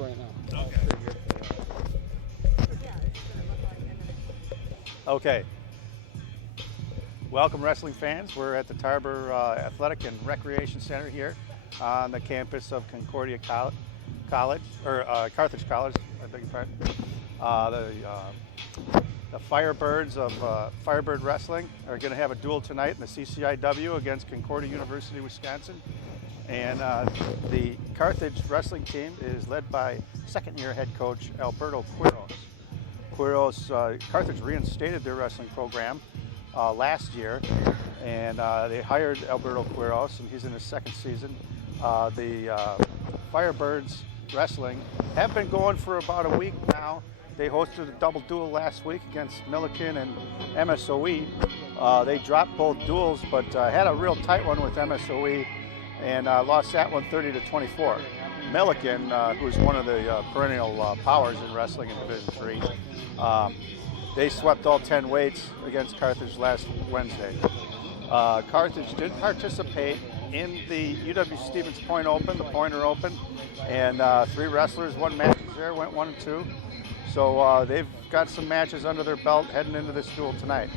right now. Okay. Welcome, wrestling fans. We're at the Tarbor Athletic and Recreation Center here on the campus of Concordia College, or Carthage College, I beg your pardon. The Firebirds of Firebird Wrestling are going to have a duel tonight in the CCIW against Concordia University, Wisconsin. And the Carthage wrestling team is led by second-year head coach Alberto Quiros. Carthage reinstated their wrestling program last year, and they hired Alberto Quiros, and he's in his second season. The Firebirds Wrestling have been going for about a week now. They hosted a double duel last week against Milliken and MSOE. They dropped both duels, but had a real tight one with MSOE and lost that one 30-24. Milliken, who's one of the perennial powers in wrestling in Division III, they swept all 10 weights against Carthage last Wednesday. Carthage did participate in the UW-Stevens Point Open, the Pointer Open, and 3 wrestlers won matches there, went 1 and 2. So they've got some matches under their belt heading into this duel tonight.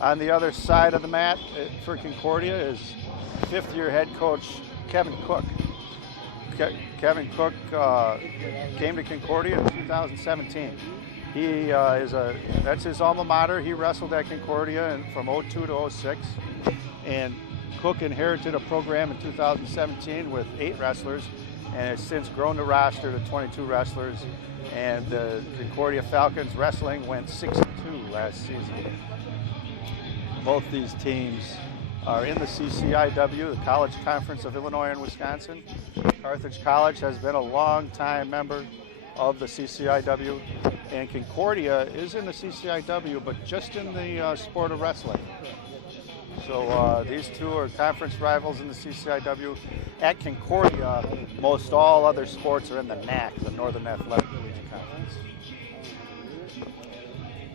On the other side of the mat for Concordia is 5th-year head coach Kevin Cook. Kevin Cook came to Concordia in 2017. That's his alma mater. He wrestled at Concordia from 02 to 06. And Cook inherited a program in 2017 with 8 wrestlers and has since grown the roster to 22 wrestlers. And the Concordia Falcons wrestling went 6-2 last season. Both these teams are in the CCIW, the College Conference of Illinois and Wisconsin. Carthage College has been a long-time member of the CCIW, and Concordia is in the CCIW, but just in the sport of wrestling. So these two are conference rivals in the CCIW. At Concordia, most all other sports are in the NAC, the Northern Athletic Collegiate Conference.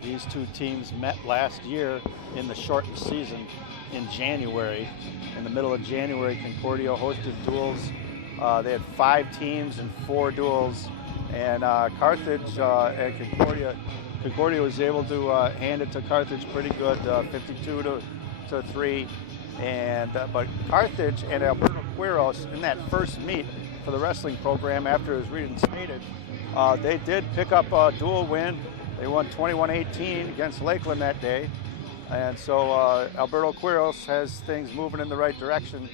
These two teams met last year in the shortened season in January. In the middle of January, Concordia hosted duels. They had 5 teams and 4 duels. And Carthage and Concordia was able to hand it to Carthage pretty good, 52 to 3. But Carthage and Alberto Quiros in that first meet for the wrestling program after it was reinstated, they did pick up a dual win. They won 21-18 against Lakeland that day. And so Alberto Quiros has things moving in the right direction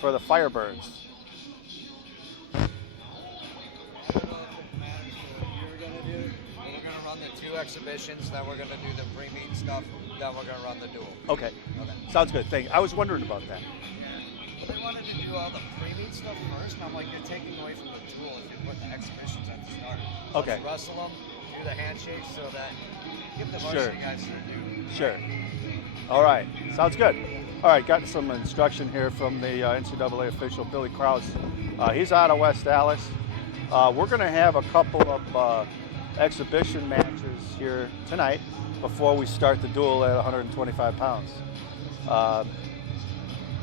for the Firebirds. Exhibitions, then we're going to do the pre-meet stuff, then we're going to run the duel. Okay. Sounds good. Thank you. I was wondering about that. Yeah. They wanted to do all the pre-meet stuff first, and I'm like, you're taking away from the duel if you put the exhibitions at the start. Okay. Let's wrestle them, do the handshakes, so that give the varsity guys their due. Sure. All right. Sounds good. All right. Got some instruction here from the NCAA official, Billy Krause. He's out of West Allis. We're going to have a couple of exhibition matches here tonight before we start the duel at 125 pounds.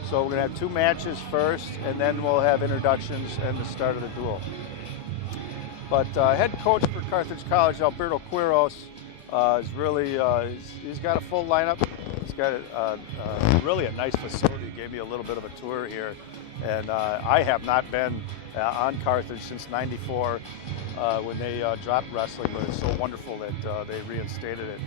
So we're going to have 2 matches first, and then we'll have introductions and the start of the duel. But head coach for Carthage College, Alberto Quiros, is really, he's got a full lineup. He's got really a nice facility. He gave me a little bit of a tour here. And I have not been on Carthage since '94 when they dropped wrestling, but it's so wonderful that they reinstated it.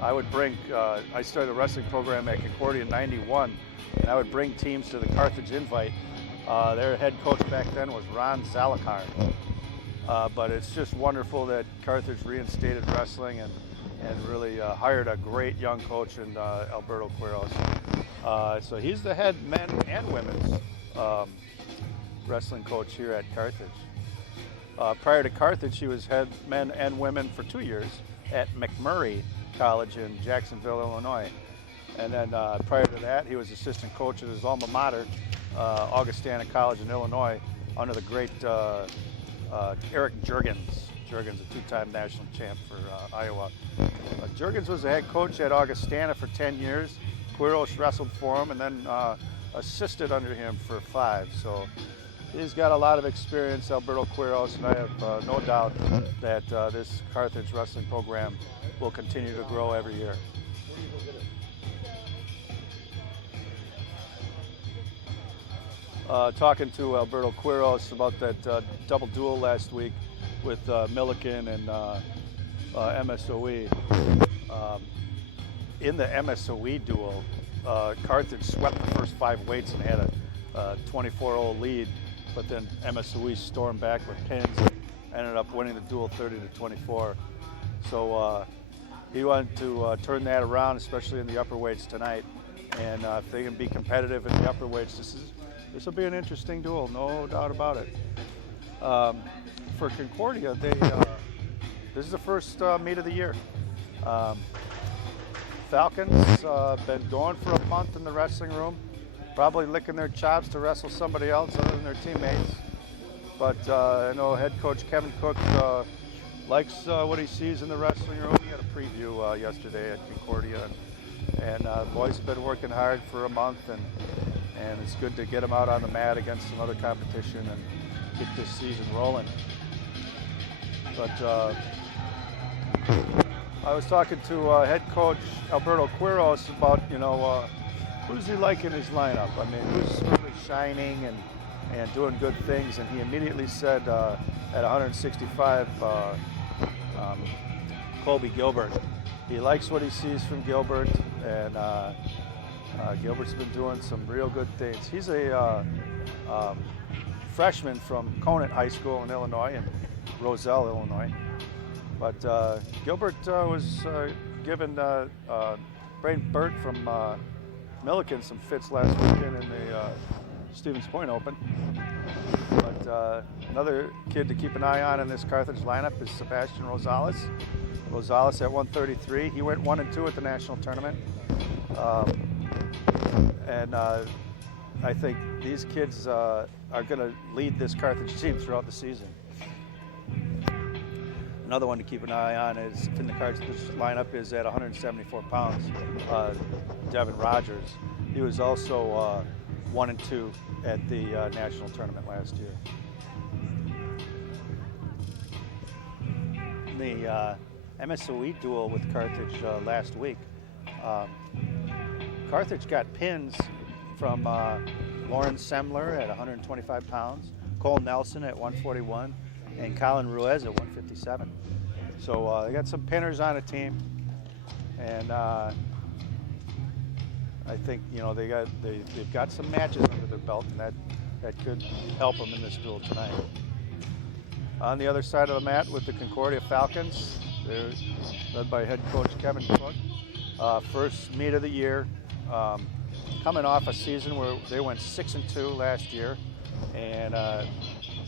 I started a wrestling program at Concordia in '91, and I would bring teams to the Carthage Invite. Their head coach back then was Ron Zalakar. But it's just wonderful that Carthage reinstated wrestling and really hired a great young coach in Alberto Quiros. So he's the head men and women's wrestling coach here at Carthage. Prior to Carthage, he was head men and women for 2 years at McMurray College in Jacksonville, Illinois. And then prior to that, he was assistant coach at his alma mater, Augustana College in Illinois, under the great Eric Juergens. Juergens, a 2-time national champ for Iowa. Juergens was the head coach at Augustana for 10 years. Quiros wrestled for him and then assisted under him for 5. So He's got a lot of experience, Alberto Quiros, and I have no doubt that this Carthage wrestling program will continue to grow every year. Talking to Alberto Quiros about that double duel last week with Milliken and MSOE. In the MSOE duel, Carthage swept the first 5 weights and had a 24-0 lead, but then MSOE stormed back with pins and ended up winning the duel 30-24. So he wanted to turn that around, especially in the upper weights tonight. And if they can be competitive in the upper weights, this will be an interesting duel, no doubt about it. For Concordia, this is the first meet of the year. Falcons been going for a month in the wrestling room, probably licking their chops to wrestle somebody else other than their teammates. But I know head coach Kevin Cook likes what he sees in the wrestling room. He had a preview yesterday at Concordia, and boys have been working hard for a month, and it's good to get them out on the mat against some other competition and get this season rolling. But I was talking to head coach Alberto Quiros about, who's he like in his lineup? I mean, who's really shining and doing good things? And he immediately said at 165, Colby Gilbert. He likes what he sees from Gilbert, and Gilbert's been doing some real good things. He's a freshman from Conant High School in Illinois, in Roselle, Illinois. But Gilbert was giving Braden Burt from Milliken some fits last weekend in the Stevens Point Open. But another kid to keep an eye on in this Carthage lineup is Sebastian Rosales. Rosales at 133. He went 1-2 at the national tournament. And I think these kids are going to lead this Carthage team throughout the season. Another one to keep an eye on is in the Carthage lineup is at 174 pounds, Devin Rogers. He was also 1-2 at the national tournament last year. The MSOE duel with Carthage last week. Carthage got pins from Lauren Semler at 125 pounds, Cole Nelson at 141, and Colin Ruiz at 157. So they got some pinners on the team, and I think they've got some matches under their belt, and that could help them in this duel tonight. On the other side of the mat with the Concordia Falcons, they're led by head coach Kevin Cook. First meet of the year, coming off a season where they went 6-2 last year, and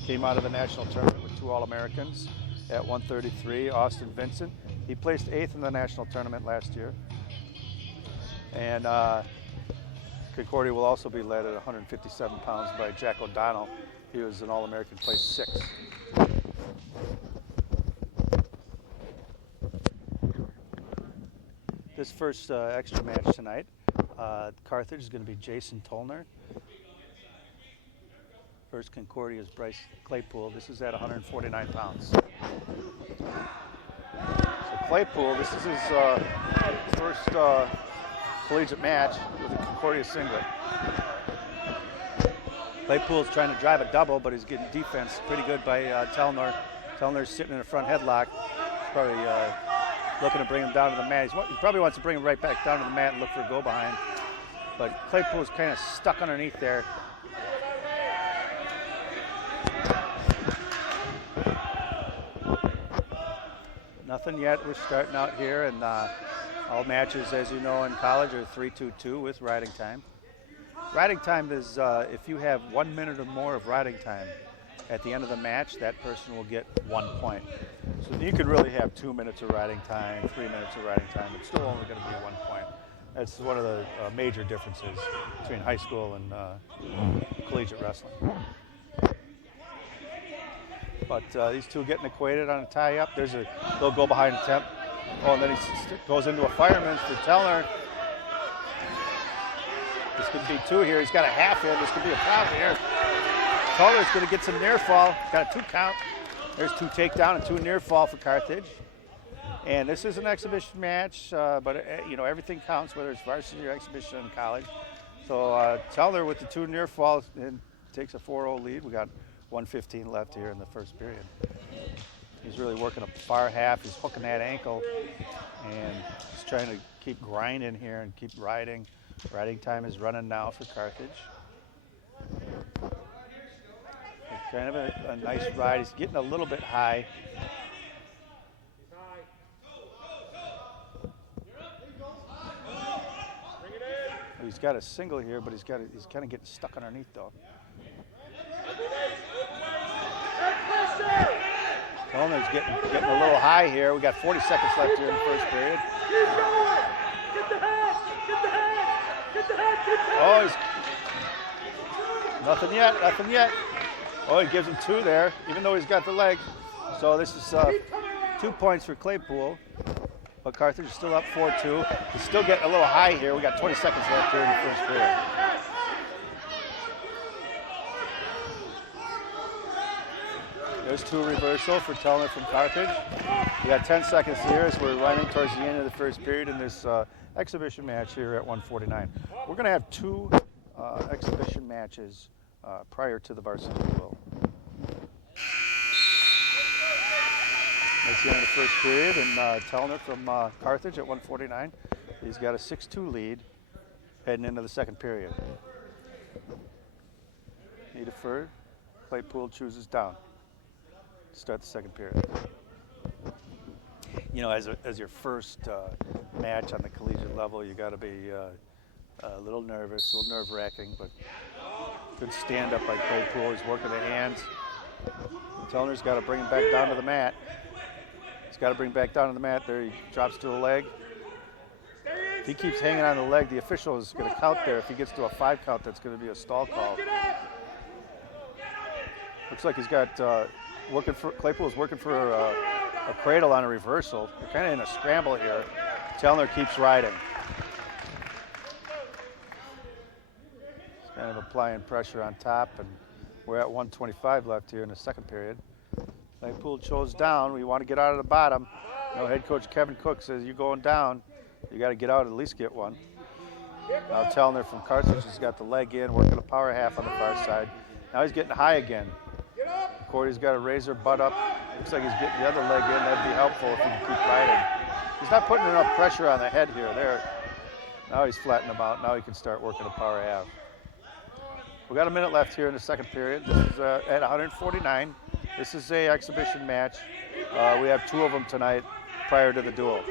came out of the national tournament with 2 All-Americans at 133. Austin Vincent, he placed 8th in the national tournament last year. And Concordia will also be led at 157 pounds by Jack O'Donnell. He was an All-American, placed 6th. This first extra match tonight, Carthage is going to be Jason Tolner. First Concordia's Bryce Claypool. This is at 149 pounds. So Claypool, this is his first collegiate match with a Concordia singlet. Claypool's trying to drive a double, but he's getting defense pretty good by Telner. Telner's sitting in a front headlock. He's probably looking to bring him down to the mat. He probably wants to bring him right back down to the mat and look for a go behind. But Claypool's kind of stuck underneath there. Nothing yet. We're starting out here, and all matches, as you know, in college are 3-2-2 with riding time. Riding time is if you have 1 minute or more of riding time at the end of the match, that person will get 1 point. So you could really have 2 minutes of riding time, 3 minutes of riding time. It's still only going to be 1 point. That's one of the major differences between high school and collegiate wrestling. But these two getting equated on a tie-up. They'll go behind attempt. Oh, and then he goes into a fireman's to Tellner. This could be 2 here. He's got a half in. This could be a problem here. Toller's going to get some near fall. Got a 2 count. There's 2 takedown and 2 near fall for Carthage. And this is an exhibition match, but you know, everything counts, whether it's varsity or exhibition in college. So Teller with the 2 near falls and takes a 4-0 lead. We got 1:15 left here in the first period. He's really working a far half. He's hooking that ankle, and he's trying to keep grinding here and keep riding. Riding time is running now for Carthage. It's kind of a nice ride. He's getting a little bit high. He's got a single here, but he's kind of getting stuck underneath though. Tolner's getting a little high here. We got 40 seconds left here in the first period. Oh, nothing yet. Oh, he gives him 2 there, even though he's got the leg. So this is 2 points for Claypool. But Carthage is still up 4-2. He's still getting a little high here. We got 20 seconds left here in the first period. There's 2 reversal for Tellner from Carthage. We got 10 seconds here as we're running towards the end of the first period in this exhibition match here at 1:49. We're going to have 2 exhibition matches prior to the varsity duel. That's the end of the first period, and Tellner from Carthage at 1:49. He's got a 6-2 lead heading into the second period. Need a fur. Claypool chooses down. Start the second period. You know, as your first match on the collegiate level, you got to be a little nervous, a little nerve-wracking, but good stand-up by Claypool. He's working the hands. Tellner's got to bring him back down to the mat. He's got to bring back down to the mat. There he drops to the leg. If he keeps hanging on the leg, the official is going to count there. If he gets to a 5 count, that's going to be a stall call. Looks like he's got Claypool's working for a cradle on a reversal. They're kind of in a scramble here. Tellner keeps riding. He's kind of applying pressure on top, and we're at 1:25 left here in the second period. Claypool chose down. We want to get out of the bottom. You know, head coach Kevin Cook says, you're going down. You got to get out, at least get one. Now Tellner from Carthage has got the leg in, working a power half on the far side. Now he's getting high again. Concordia's got to raise her butt up. Looks like he's getting the other leg in. That'd be helpful if he can keep riding. He's not putting enough pressure on the head here. There. Now he's flattening him out. Now he can start working a power half. We got a minute left here in the second period. This is at 149. This is a exhibition match. We have 2 of them tonight prior to the duel.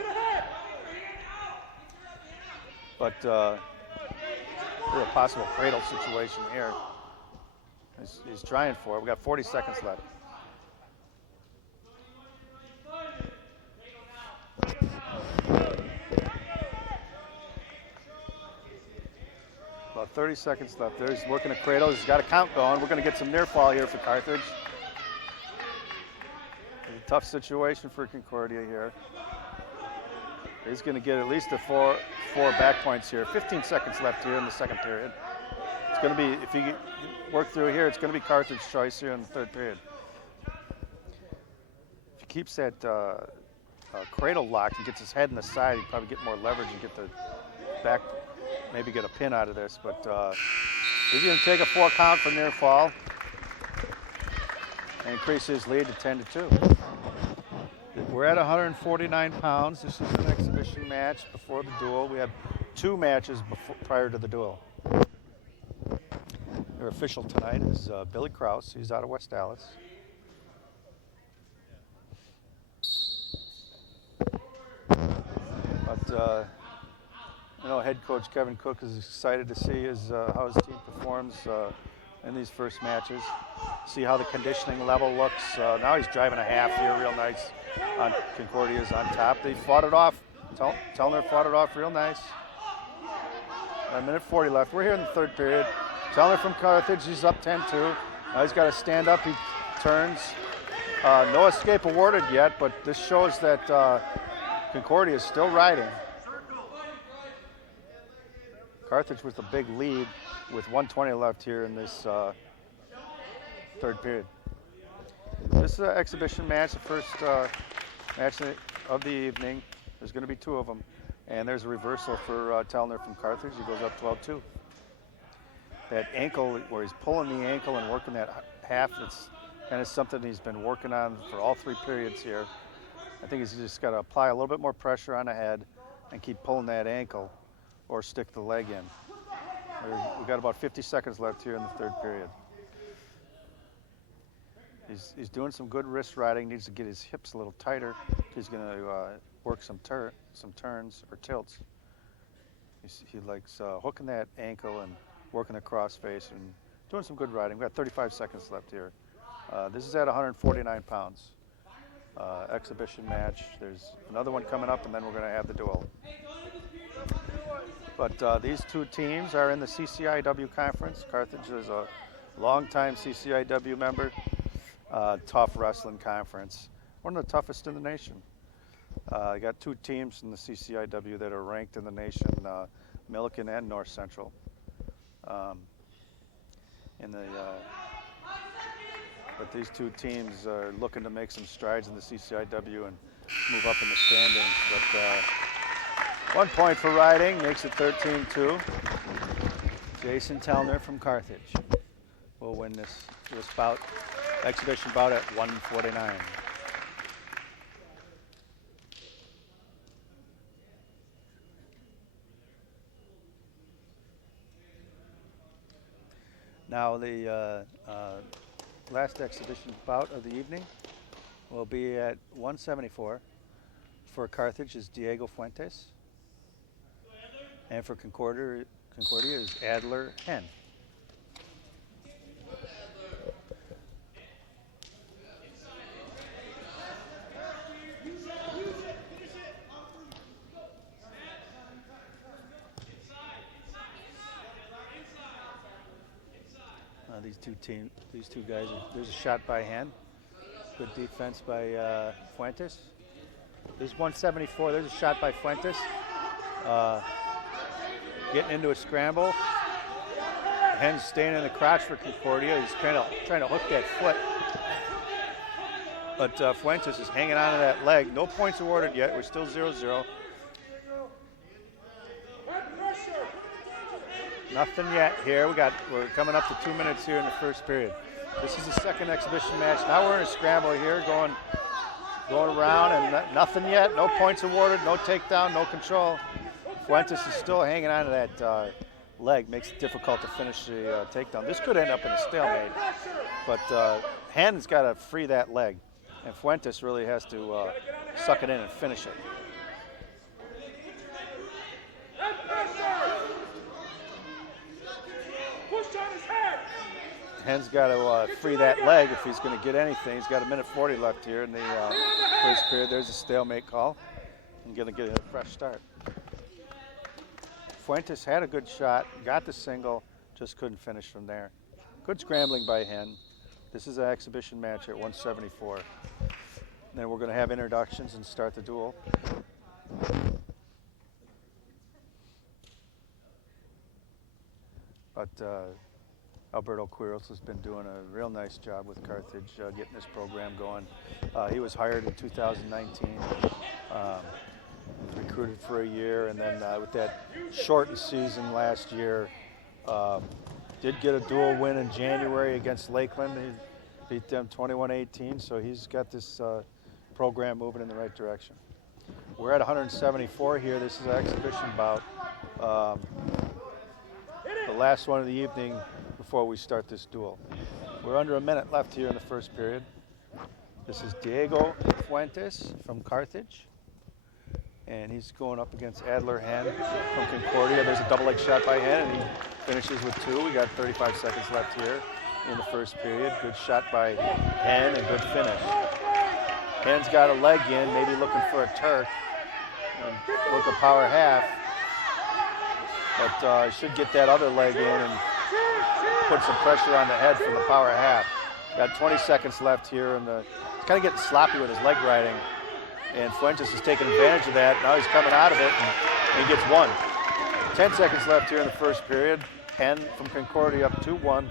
But there's a possible cradle situation here. He's trying for it. We got 40 seconds left. About 30 seconds left there. He's working a cradle. He's got a count going. We're going to get some near fall here for Carthage. It's a tough situation for Concordia here. He's going to get at least a four back points here. 15 seconds left here in the second period. It's going to be, if he work through here, it's going to be Carthage's choice here in the third period. If he keeps that cradle locked and gets his head in the side, he'd probably get more leverage and get the back, maybe get a pin out of this. But he's going to take a 4 count from near fall and increase his lead to 10-2. We're at 149 pounds. This is an exhibition match before the duel. We have 2 matches prior to the duel. Our official tonight is Billy Krause. He's out of West Dallas. But you know, head coach Kevin Cook is excited to see how his team performs in these first matches. See how the conditioning level looks. Now he's driving a half here, real nice. Concordia's on top. They fought it off. Tellner fought it off real nice. A minute 40 left. We're here in the third period. Tellner from Carthage, he's up 10-2. Now he's got to stand up. He turns. No escape awarded yet, but this shows that Concordia is still riding. Carthage with a big lead with 1:20 left here in this third period. This is an exhibition match, the first match of the evening. There's going to be 2 of them. And there's a reversal for Tellner from Carthage. He goes up 12-2. That ankle, where he's pulling the ankle and working that half, that's kind of something he's been working on for all 3 periods here. I think he's just got to apply a little bit more pressure on the head and keep pulling that ankle or stick the leg in. We've got about 50 seconds left here in the third period. He's doing some good wrist riding, needs to get his hips a little tighter. He's going to work some turns or tilts. He likes hooking that ankle and working the cross face and doing some good riding. We've got 35 seconds left here. This is at 149 pounds. Exhibition match. There's another one coming up, and then we're going to have the duel. But these 2 teams are in the CCIW conference. Carthage is a longtime CCIW member. Tough wrestling conference. One of the toughest in the nation. I got 2 teams in the CCIW that are ranked in the nation, Milliken and North Central. But these 2 teams are looking to make some strides in the CCIW and move up in the standings. But 1 point for riding, makes it 13-2. Jason Tellner from Carthage will win this bout, exhibition bout at 149. Now the last exhibition bout of the evening will be at 174. For Carthage is Diego Fuentes. And for Concordia is Adler Hen. These two guys, there's a shot by Hen. Good defense by Fuentes. There's 174, there's a shot by Fuentes. Getting into a scramble. Hen's staying in the crotch for Concordia. He's trying to hook that foot. But Fuentes is hanging on to that leg. No points awarded yet. We're still 0-0. Nothing yet here. We're coming up to 2 minutes here in the first period. This is the second exhibition match. Now we're in a scramble here, going around, and nothing yet. No points awarded, no takedown, no control. Fuentes is still hanging on to that leg. Makes it difficult to finish the takedown. This could end up in a stalemate, but Hen's got to free that leg, and Fuentes really has to suck it in and finish it. Hen's got to free that leg if he's going to get anything. He's got 1:40 left here in the first period. There's a stalemate call. I'm going to get a fresh start. Fuentes had a good shot, got the single, just couldn't finish from there. Good scrambling by Hen. This is an exhibition match at 174. Then we're going to have introductions and start the duel. But Alberto Quiros has been doing a real nice job with Carthage, getting this program going. He was hired in 2019, recruited for a year, and then with that shortened season last year, did get a dual win in January against Lakeland. He beat them 21-18, so he's got this program moving in the right direction. We're at 174 here. This is an exhibition bout. The last one of the evening before we start this duel. We're under a minute left here in the first period. This is Diego Fuentes from Carthage, and he's going up against Adler Hen from Concordia. There's a double leg shot by Hen, and he finishes with 2. We got 35 seconds left here in the first period. Good shot by Hen and good finish. Hen's got a leg in, maybe looking for a TARC and work a power half. But should get that other leg in and put some pressure on the head for the power half. Got 20 seconds left here, and he's kind of getting sloppy with his leg riding. And Fuentes is taking advantage of that. Now he's coming out of it, and he gets 1. 10 seconds left here in the first period. Hen from Concordia up 2-1.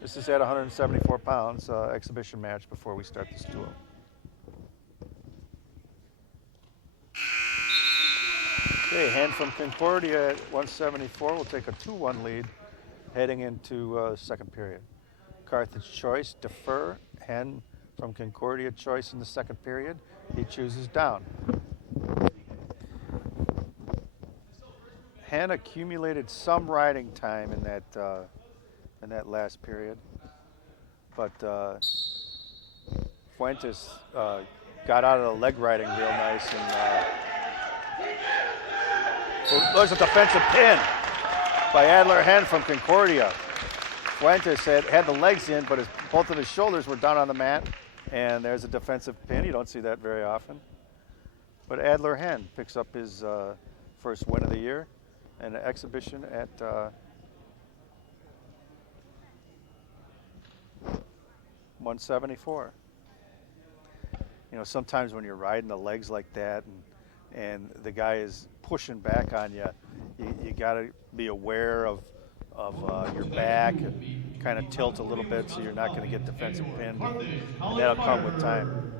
This is at 174 pounds, exhibition match before we start this duel. Okay, Hen from Concordia at 174 will take a 2-1 lead heading into second period. Carthage choice, defer. Hen from Concordia choice in the second period. He chooses down. Hen accumulated some riding time in that last period, but Fuentes got out of the leg riding real nice, and there's a defensive pin by Adler Hen from Concordia. Fuentes had the legs in, but both of his shoulders were down on the mat, and there's a defensive pin. You don't see that very often. But Adler Hen picks up his first win of the year and an exhibition at 174. You know, sometimes when you're riding the legs like that and the guy is pushing back on you, you got to be aware of your back and kind of tilt a little bit so you're not going to get defensive pinned. And that'll come with time.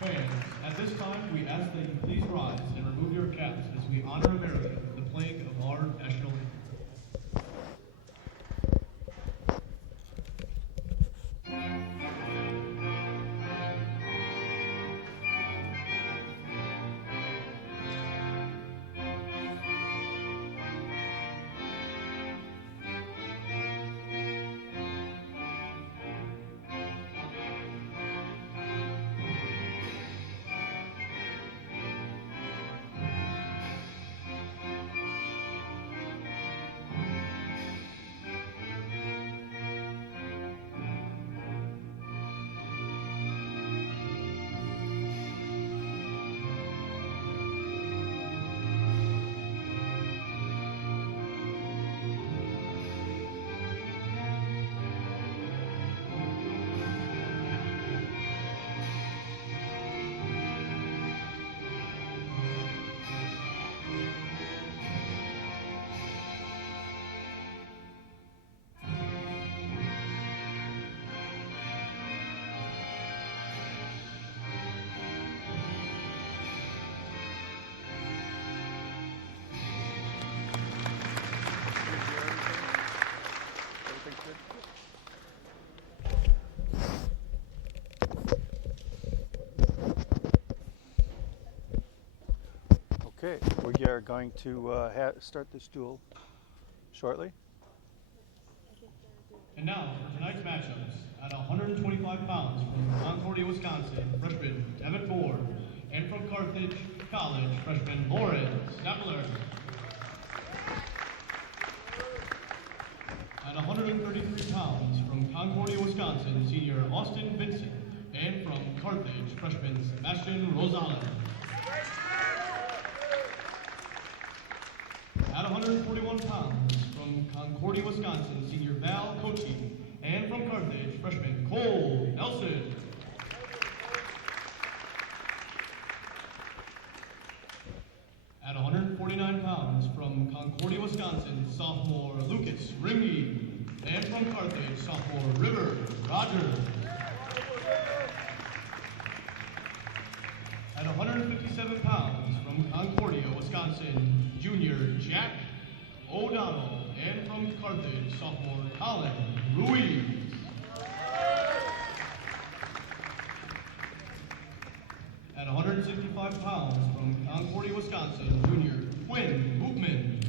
Fans, at this time, we ask that you please rise and remove your caps as we honor America with the playing of our national anthem. Okay, we are going to start this duel shortly. And now for tonight's matchups, at 125 pounds from Concordia, Wisconsin, freshman Devin Ford, and from Carthage College, freshman Lauren Stapler. At 133 pounds from Concordia, Wisconsin, senior Austin Vincent, and from Carthage, freshman Sebastian Rosales. At 141 pounds from Concordia, Wisconsin, senior Val Cochi, and from Carthage, freshman Cole Nelson. At 149 pounds from Concordia, Wisconsin, sophomore Lucas Ringy, and from Carthage, sophomore River Rogers. At 157 pounds from Concordia, Wisconsin, junior Jack O'Donnell, and from Carthage, sophomore Colin Ruiz. At 165 pounds from Concordia, Wisconsin, junior Quinn Hoopman,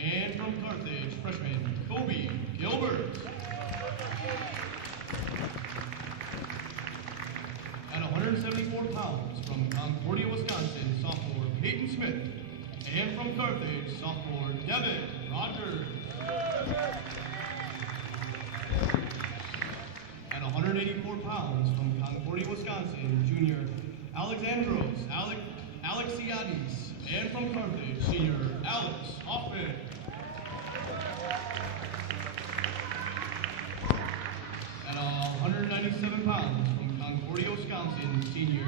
and from Carthage, freshman Kobe Gilbert. At 174 pounds from Concordia, Wisconsin, sophomore Peyton Smith, and from Carthage, sophomore Devin Rogers. At 184 pounds from Concordia, Wisconsin, junior Alexandros Alexiadis, and from Carthage, senior Alex Hoffman. At 197 pounds from Concordia, Wisconsin, senior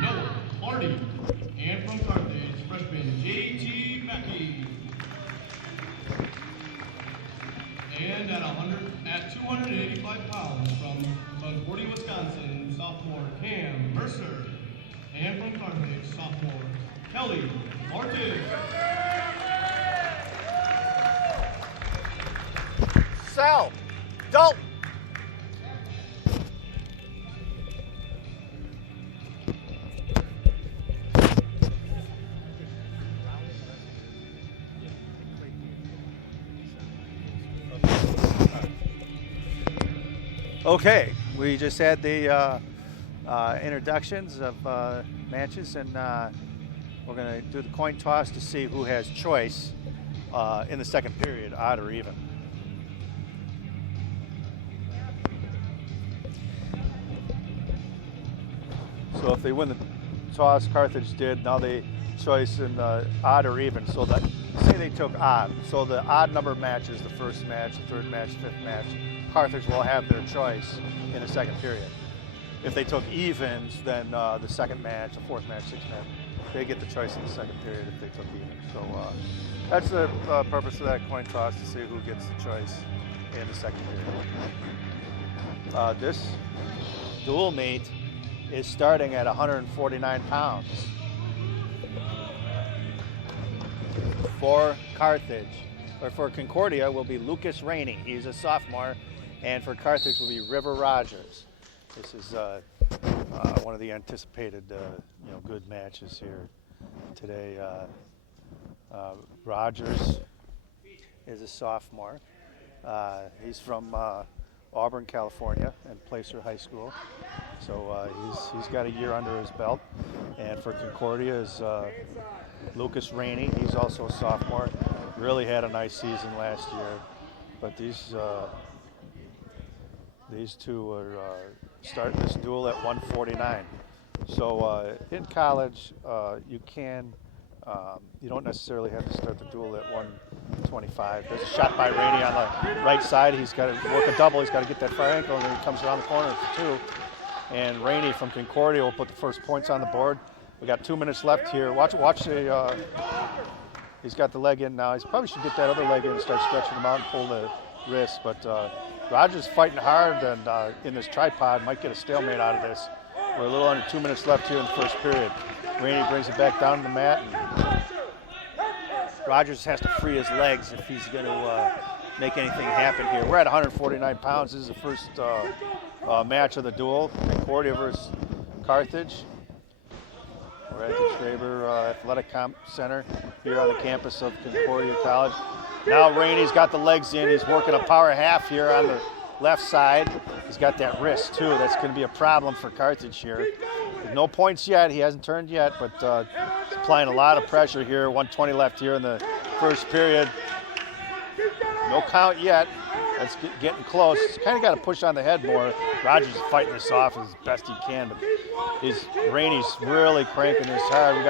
Noah Hardy, and from Carthage, freshman J.T. Mackey. And at 285 pounds from Concordia, Wisconsin, sophomore Cam Mercer. And from Carthage, sophomore Kelly Martin. Sal, Dalton. Okay, we just had the introductions of matches, and we're going to do the coin toss to see who has choice in the second period, odd or even. So if they win the toss, Carthage did. Now they choice in odd or even. So that, say they took odd. So the odd number matches, the first match, the third match, fifth match, Carthage will have their choice in the second period. If they took evens, then the second match, the fourth match, sixth match, they get the choice in the second period if they took even. So that's the purpose of that coin toss, to see who gets the choice in the second period. This dual meet is starting at 149 pounds. For Carthage, or for Concordia, will be Lucas Rainey. He's a sophomore, and for Carthage will be River Rogers. This is one of the anticipated, good matches here today. Rogers is a sophomore. He's from Auburn, California, and Placer High School. So he's got a year under his belt. And for Concordia is Lucas Rainey. He's also a sophomore. Really had a nice season last year. But these two are starting this duel at 149. So in college, you don't necessarily have to start the duel at 125. There's a shot by Rainey on the right side. He's got to work a double. He's got to get that far ankle, and then he comes around the corner for two. And Rainey from Concordia will put the first points on the board. We got 2 minutes left here. Watch the. He's got the leg in now. He probably should get that other leg in and start stretching him out and pull the wrist. But Rogers fighting hard, and in this tripod might get a stalemate out of this. We're a little under 2 minutes left here in the first period. Rainey brings it back down to the mat, and Rogers has to free his legs if he's going to make anything happen here. We're at 149 pounds. This is the first match of the duel, Concordia versus Carthage. We're at the Schraber Athletic Center here on the campus of Concordia College. Now Rainey's got the legs in. He's working a power half here on the left side. He's got that wrist too. That's going to be a problem for Carthage here. No points yet. He hasn't turned yet, but he's applying a lot of pressure here. 120 left here in the first period. No count yet. That's getting close. He's kind of got to push on the head more. Rogers is fighting this off as best he can, but Rainey's really cranking this hard.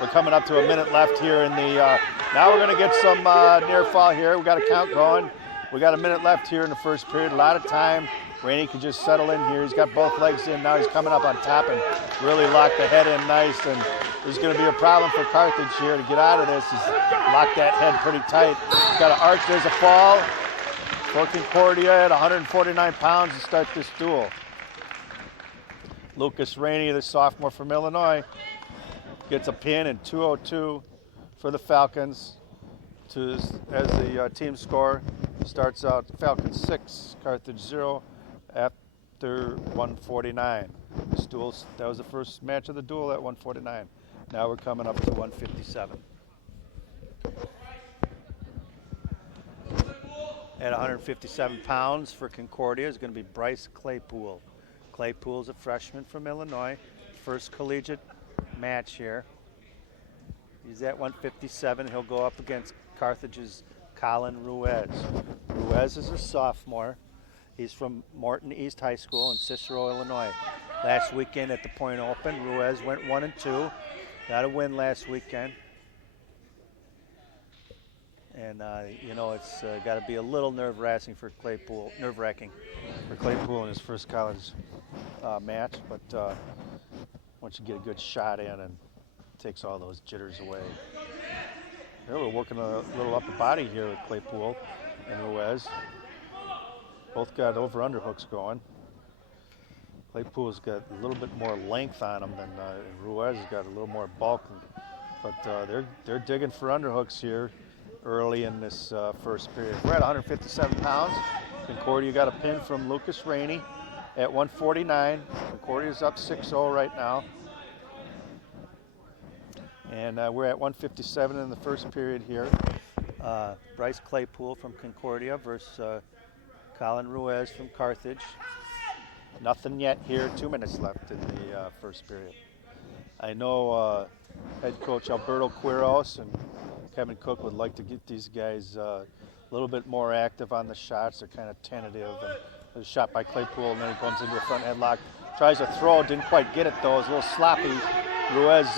We're coming up to a minute left here in the. Now we're going to get some near fall here. We got a count going. We got a minute left here in the first period. A lot of time. Rainey can just settle in here. He's got both legs in. Now he's coming up on top and really locked the head in nice. And there's going to be a problem for Carthage here to get out of this. He's locked that head pretty tight. He's got an arch. There's a fall for Concordia at 149 pounds to start this duel. Lucas Rainey, the sophomore from Illinois, gets a pin in 2:02 for the Falcons as the team score starts out. Falcons 6, Carthage 0 after 149. This duel, that was the first match of the duel at 149. Now we're coming up to 157. At 157 pounds for Concordia is going to be Bryce Claypool. Claypool's a freshman from Illinois. First collegiate match here. He's at 157. He'll go up against Carthage's Colin Ruiz. Ruiz is a sophomore. He's from Morton East High School in Cicero, Illinois. Last weekend at the Point Open, Ruiz went 1-2. Got a win last weekend. And it's got to be a little nerve-wracking for Claypool in his first college match. But once you get a good shot in, and it takes all those jitters away. Here we're working a little upper body here with Claypool and Ruiz. Both got over-under hooks going. Claypool's got a little bit more length on him than Ruiz has got a little more bulk. But they're digging for underhooks here early in this first period. We're at 157 pounds. Concordia got a pin from Lucas Rainey at 149. Concordia's up 6-0 right now. And we're at 157 in the first period here. Bryce Claypool from Concordia versus Colin Ruiz from Carthage. Nothing yet here, 2 minutes left in the first period. I know head coach Alberto Quiros and Kevin Cook would like to get these guys a little bit more active on the shots. They're kind of tentative. And there's a shot by Claypool, and then he comes into a front headlock. Tries to throw, didn't quite get it though. It was a little sloppy. Ruiz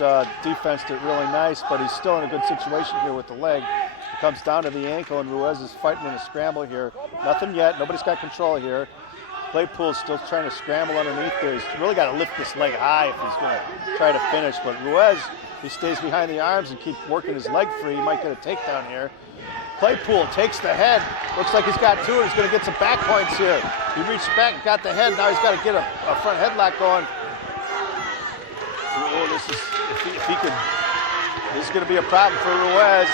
defensed it really nice, but he's still in a good situation here with the leg. It comes down to the ankle, and Ruiz is fighting in a scramble here. Nothing yet. Nobody's got control here. Claypool's still trying to scramble underneath there. He's really got to lift this leg high if he's going to try to finish. But Ruiz, he stays behind the arms and keeps working his leg free. He might get a takedown here. Claypool takes the head. Looks like he's got two, and he's going to get some back points here. He reached back and got the head. Now he's got to get a front headlock going. Oh, this is going to be a problem for Ruiz.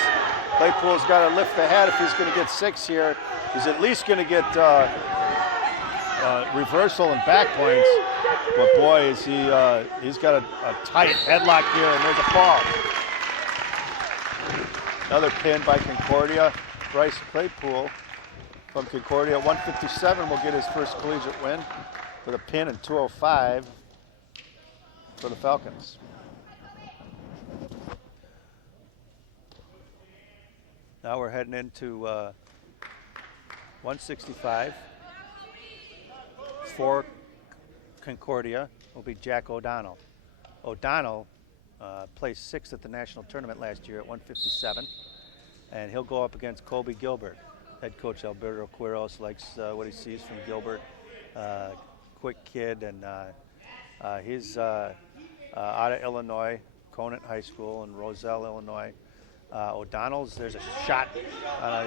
Claypool's got to lift the head if he's going to get 6 here. He's at least going to get reversal and back points. But boy, is he's got a tight headlock here, and there's a fall. Another pin by Concordia. Bryce Claypool from Concordia at 157 will get his first collegiate win with a pin in 205 for the Falcons. Now we're heading into 165. For Concordia will be Jack O'Donnell. O'Donnell placed 6th at the national tournament last year at 157, and he'll go up against Colby Gilbert. Head coach Alberto Quiros likes what he sees from Gilbert. Quick kid, and he's out of Illinois, Conant High School in Roselle, Illinois. O'Donnell's, there's a shot on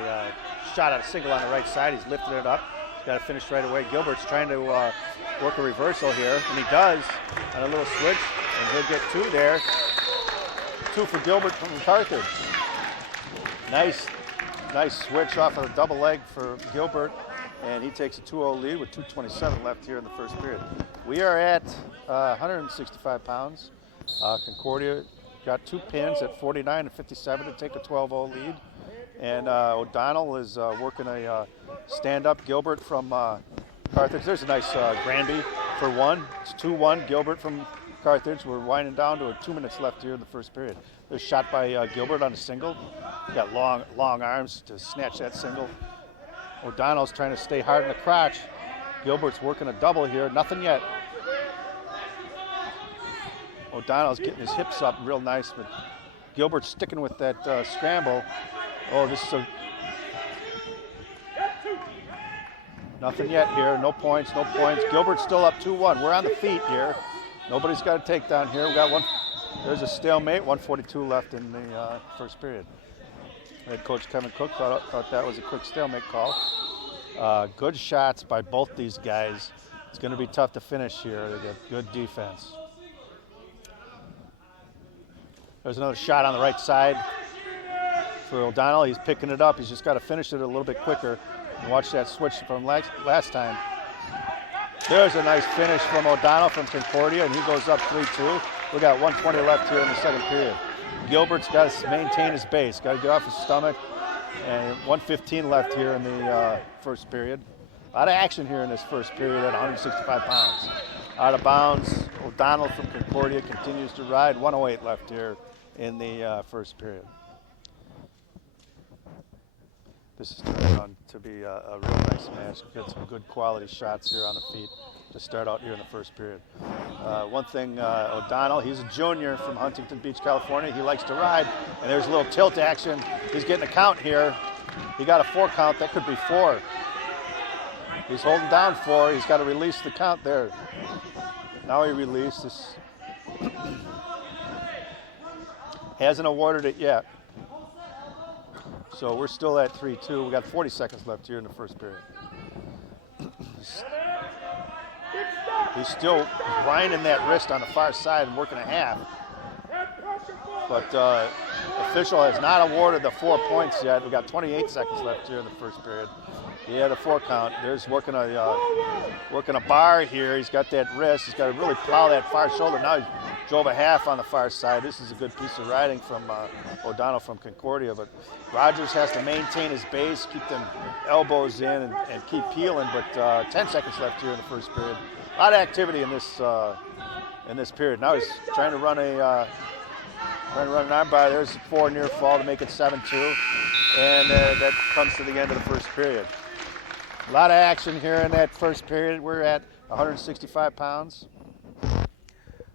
a single on the right side. He's lifted it up. He's got to finish right away. Gilbert's trying to work a reversal here, and he does on a little switch, and he'll get 2 there. 2 for Gilbert from Carthage. Nice switch off of a double leg for Gilbert, and he takes a 2-0 lead with 2:27 left here in the first period. We are at 165 pounds. Concordia got 2 pins at 49 and 57 to take a 12-0 lead. And O'Donnell is working a stand-up. Gilbert from Carthage. There's a nice Granby for 1. It's 2-1 Gilbert from Carthage. We're winding down to 2 minutes left here in the first period. There's a shot by Gilbert on a single. Got long arms to snatch that single. O'Donnell's trying to stay hard in the crotch. Gilbert's working a double here. Nothing yet. O'Donnell's getting his hips up real nice, but Gilbert's sticking with that scramble. Oh, this is nothing yet here. No points. Gilbert's still up 2-1. We're on the feet here. Nobody's got a takedown here. We got one. There's a stalemate. 1:42 left in the first period. Head coach Kevin Cook thought that was a quick stalemate call. Good shots by both these guys. It's going to be tough to finish here. They got good defense. There's another shot on the right side for O'Donnell. He's picking it up. He's just got to finish it a little bit quicker. And watch that switch from last time. There's a nice finish from O'Donnell from Concordia, and he goes up 3-2. We got 1:20 left here in the second period. Gilbert's got to maintain his base. Got to get off his stomach. And 1:15 left here in the first period. A lot of action here in this first period at 165 pounds. Out of bounds. O'Donnell from Concordia continues to ride. 1:08 left here in the first period. This is turning out to be a real nice match. We've got some good quality shots here on the feet to start out here in the first period. One thing, O'Donnell, he's a junior from Huntington Beach, California. He likes to ride, and there's a little tilt action. He's getting a count here. He got a 4 count. That could be 4. He's holding down 4. He's got to release the count there. Now he releases. Hasn't awarded it yet. So we're still at 3-2. We got 40 seconds left here in the first period. He's still grinding that wrist on the far side and working a half. But official has not awarded the 4 points yet. We got 28 seconds left here in the first period. He had a 4 count. There's working a bar here. He's got that wrist. He's got to really plow that far shoulder. Now he drove a half on the far side. This is a good piece of riding from O'Donnell from Concordia. But Rogers has to maintain his base, keep them elbows in, and keep peeling. But 10 seconds left here in the first period. A lot of activity in this period. Now he's trying to run an arm bar. There's a 4 near fall to make it 7-2. And that comes to the end of the first period. A lot of action here in that first period. We're at 165 pounds.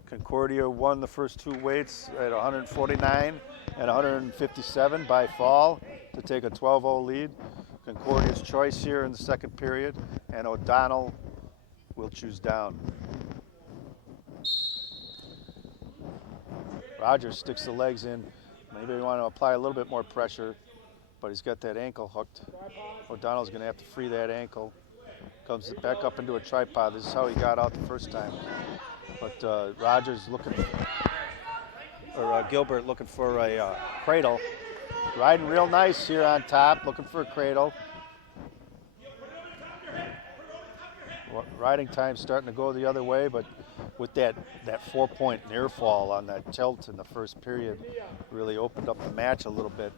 Concordia won the first 2 weights at 149 and 157 by fall to take a 12-0 lead. Concordia's choice here in the second period, and O'Donnell will choose down. Rogers sticks the legs in. Maybe we want to apply a little bit more pressure, but he's got that ankle hooked. O'Donnell's going to have to free that ankle. Comes back up into a tripod. This is how he got out the first time. But Rogers Gilbert looking for a cradle. Riding real nice here on top, looking for a cradle. Riding time starting to go the other way, but with that 4-point near fall on that tilt in the first period really opened up the match a little bit.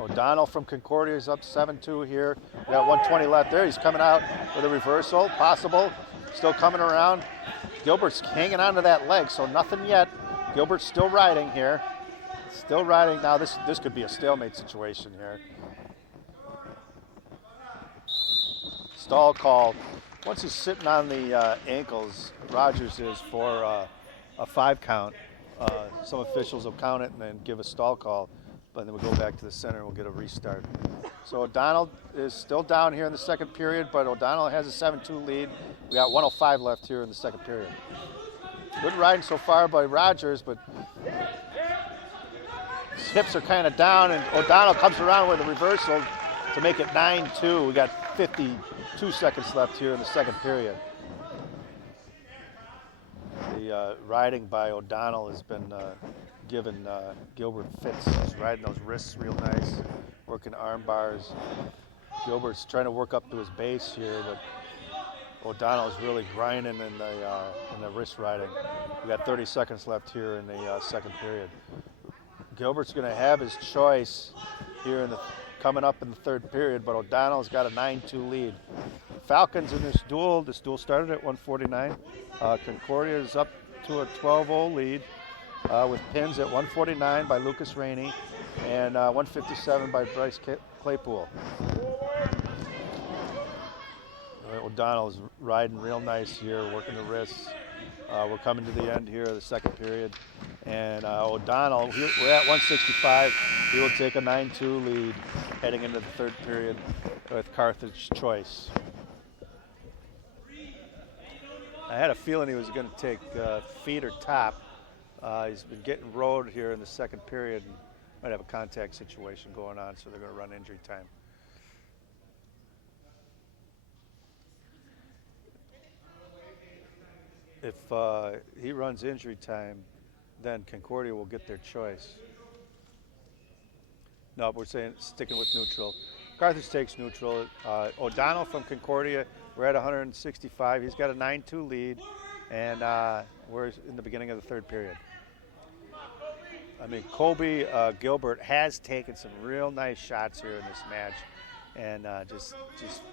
O'Donnell from Concordia is up 7-2 here. We got 120 left there. He's coming out with a reversal, possible. Still coming around. Gilbert's hanging onto that leg, so nothing yet. Gilbert's still riding here. Still riding. Now this could be a stalemate situation here. Stall call. Once he's sitting on the ankles, Rogers is for a 5 count. Some officials will count it and then give a stall call, but then we'll go back to the center and we'll get a restart. So O'Donnell is still down here in the second period, but O'Donnell has a 7-2 lead. We got 105 left here in the second period. Good riding so far by Rogers, but his hips are kind of down, and O'Donnell comes around with a reversal to make it 9-2. We got 52 seconds left here in the second period. The riding by O'Donnell has been giving Gilbert fits. He's riding those wrists real nice, working arm bars. Gilbert's trying to work up to his base here, but O'Donnell's really grinding in the wrist riding. We got 30 seconds left here in the second period. Gilbert's going to have his choice here coming up in the third period, but O'Donnell's got a 9-2 lead. Falcons in this duel. This duel started at 149. Concordia is up to a 12-0 lead with pins at 149 by Lucas Rainey and 157 by Bryce Claypool. O'Donnell's riding real nice here, working the wrists. We're coming to the end here of the second period. And O'Donnell, we're at 165. He will take a 9-2 lead heading into the third period with Carthage choice. I had a feeling he was going to take feet or top. He's been getting rode here in the second period and might have a contact situation going on, so they're going to run injury time. If he runs injury time, then Concordia will get their choice. No, we're sticking with neutral. Carthage takes neutral. O'Donnell from Concordia, we're at 165. He's got a 9-2 lead, and we're in the beginning of the third period. I mean, Colby Gilbert has taken some real nice shots here in this match, and just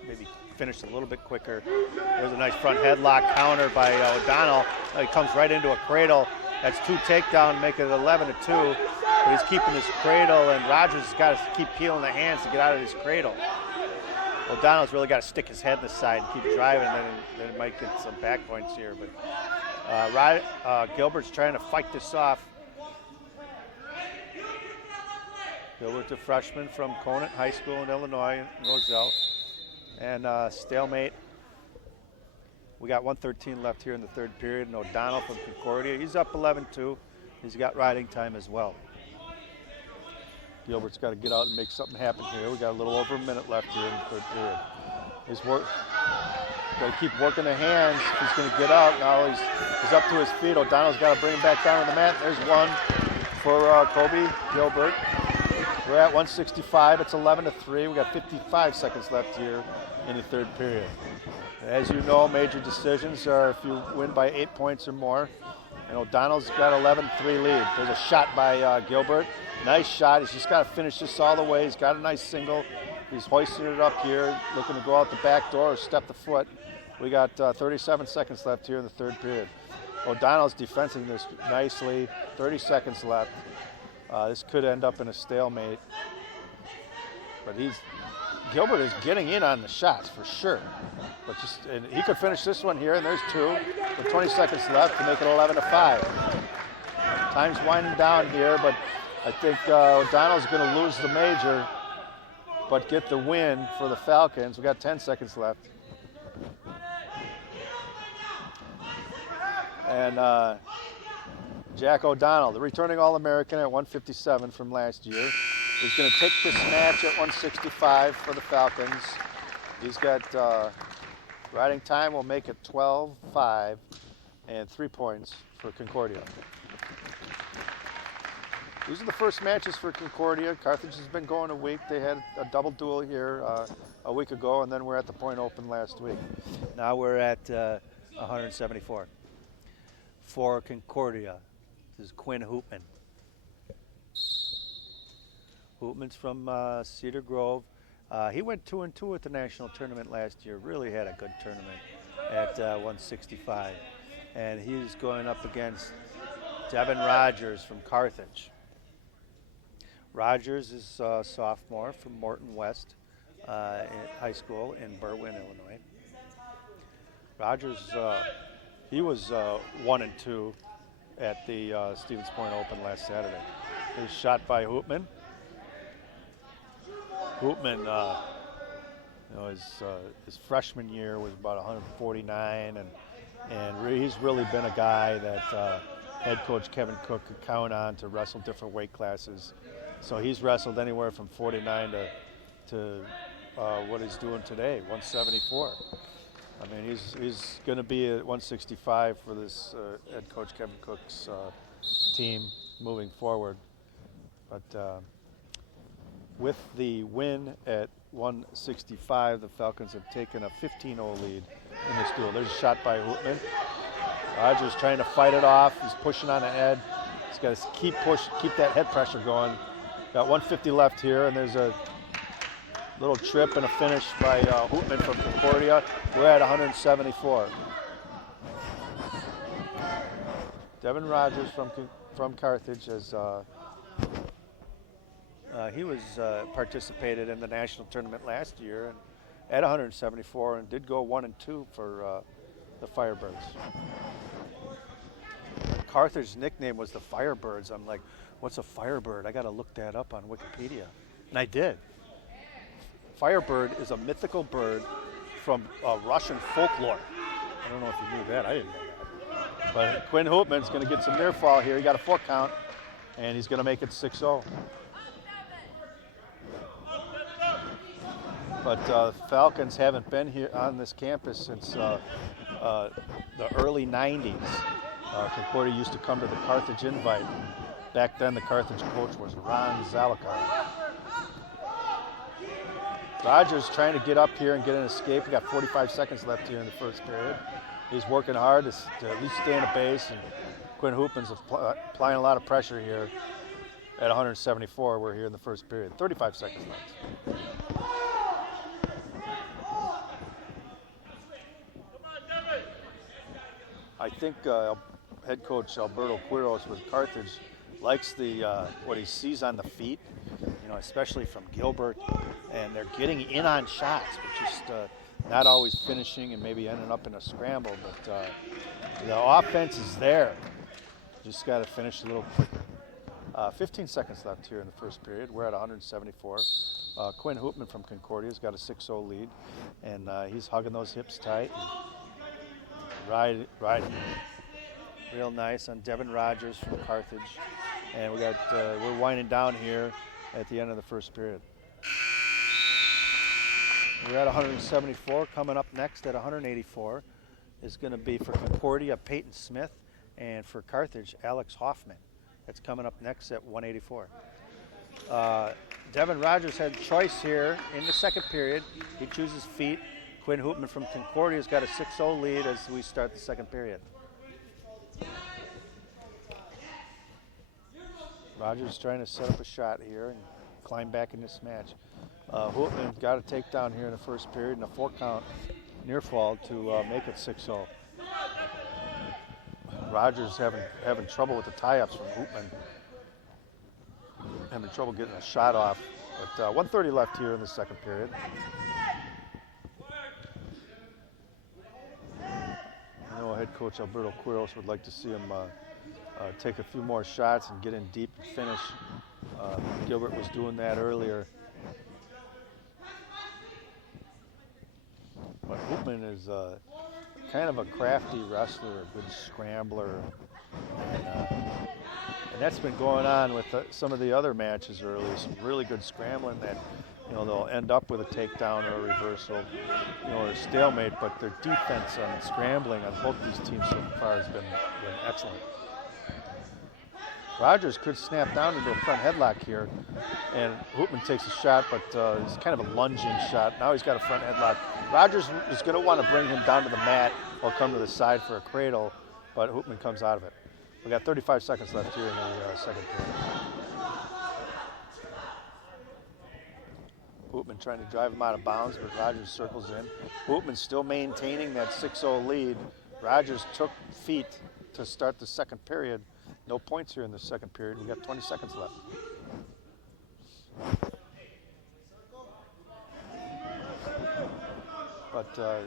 maybe finished a little bit quicker. There's a nice front headlock counter by O'Donnell. He comes right into a cradle. That's 2 takedown, make it 11-2. But he's keeping this cradle, and Rogers has got to keep peeling the hands to get out of this cradle. O'Donnell's really got to stick his head in the side and keep driving, and then it might get some back points here. But Gilbert's trying to fight this off. Gilbert's a freshman from Conant High School in Illinois, in Roselle. And stalemate. We got 1:13 left here in the third period, and O'Donnell from Concordia, he's up 11-2. He's got riding time as well. Gilbert's got to get out and make something happen here. We got a little over a minute left here in the third period. Got to keep working the hands. He's going to get out. Now he's up to his feet. O'Donnell's got to bring him back down to the mat. There's one for Kobe Gilbert. We're at 165. It's 11-3. We got 55 seconds left here in the third period. As you know, major decisions are if you win by 8 points or more. And O'Donnell's got 11-3 lead. There's a shot by Gilbert. Nice shot. He's just got to finish this all the way. He's got a nice single. He's hoisting it up here, looking to go out the back door or step the foot. We got 37 seconds left here in the third period. O'Donnell's defending this nicely. 30 seconds left. This could end up in a stalemate. But Gilbert is getting in on the shots for sure. But and he could finish this one here, and there's two. With 20 seconds left to make it 11-5. Time's winding down here, but I think O'Donnell's going to lose the major, but get the win for the Falcons. We got 10 seconds left. And Jack O'Donnell, the returning All-American at 157 from last year, is going to take this match at 165 for the Falcons. He's got riding time will make it 12-5 and 3 points for Concordia. These are the first matches for Concordia. Carthage has been going a week. They had a double duel here a week ago, and then we're at the point open last week. Now we're at 174. For Concordia, this is Quinn Hoopman. Hoopman's from Cedar Grove. He went 2-2 at the national tournament last year. Really had a good tournament at 165. And he's going up against Devin Rogers from Carthage. Rogers is a sophomore from Morton West High School in Berwyn, Illinois. Rogers, he was 1-2 at the Stevens Point Open last Saturday. He was shot by Hoopman. Hoopman, his freshman year was about 149, and he's really been a guy that head coach Kevin Cook could count on to wrestle different weight classes. So he's wrestled anywhere from 49 to what he's doing today, 174. I mean, he's going to be at 165 for this head coach Kevin Cook's team moving forward. But with the win at 165, the Falcons have taken a 15-0 lead in this duel. There's a shot by Hoopman. Rogers trying to fight it off. He's pushing on the head. He's got to keep that head pressure going. Got 150 left here, and there's a little trip and a finish by Hoopman from Concordia. We're at 174. Devin Rogers from Carthage has he was participated in the national tournament last year and at 174 and did go 1-2 for the Firebirds. Carthage's nickname was the Firebirds. I'm like, what's a Firebird? I got to look that up on Wikipedia, and I did. Firebird is a mythical bird from Russian folklore. I don't know if you knew that. I didn't know that. But Quinn Hoopman's going to get some near fall here. He got a 4 count, and he's going to make it 6-0. But Falcons haven't been here on this campus since the early 90s. Concordia used to come to the Carthage Invite. Back then, the Carthage coach was Ron Zalakar. Rogers trying to get up here and get an escape. We got 45 seconds left here in the first period. He's working hard to at least stay in a base, and Quinn Hoopman's applying a lot of pressure here at 174. We're here in the first period. 35 seconds left. I think head coach Alberto Quiros with Carthage likes the what he sees on the feet, especially from Gilbert, and they're getting in on shots, but just not always finishing and maybe ending up in a scramble. But the offense is there. Just got to finish a little quicker. 15 seconds left here in the first period. We're at 174. Quinn Hoopman from Concordia's got a 6-0 lead, and he's hugging those hips tight. Riding real nice on Devin Rogers from Carthage, and we're winding down here at the end of the first period. We're at 174. Coming up next at 184 is going to be for Concordia, Peyton Smith, and for Carthage, Alex Hoffman. That's coming up next at 184. Devin Rogers had choice here in the second period. He chooses feet. Quinn Hoopman from Concordia's got a 6-0 lead as we start the second period. Rogers trying to set up a shot here and climb back in this match. Hoopman got a takedown here in the first period and a 4-count near fall to make it 6-0. Rogers having trouble with the tie-ups from Hoopman. Having trouble getting a shot off. But 1:30 left here in the second period. I know head coach Alberto Quiros would like to see him take a few more shots and get in deep and finish. Gilbert was doing that earlier. But Hoopman is kind of a crafty wrestler, a good scrambler. And that's been going on with some of the other matches early. Some really good scrambling that, they'll end up with a takedown or a reversal, or a stalemate. But their defense on scrambling on both these teams so far has been excellent. Rogers could snap down into a front headlock here, and Hoopman takes a shot, but it's kind of a lunging shot. Now he's got a front headlock. Rogers is going to want to bring him down to the mat or come to the side for a cradle, but Hoopman comes out of it. We got 35 seconds left here in the second period. Hoopman trying to drive him out of bounds, but Rogers circles in. Hoopman still maintaining that 6-0 lead. Rogers took feet to start the second period. No points here in the second period. We got 20 seconds left. But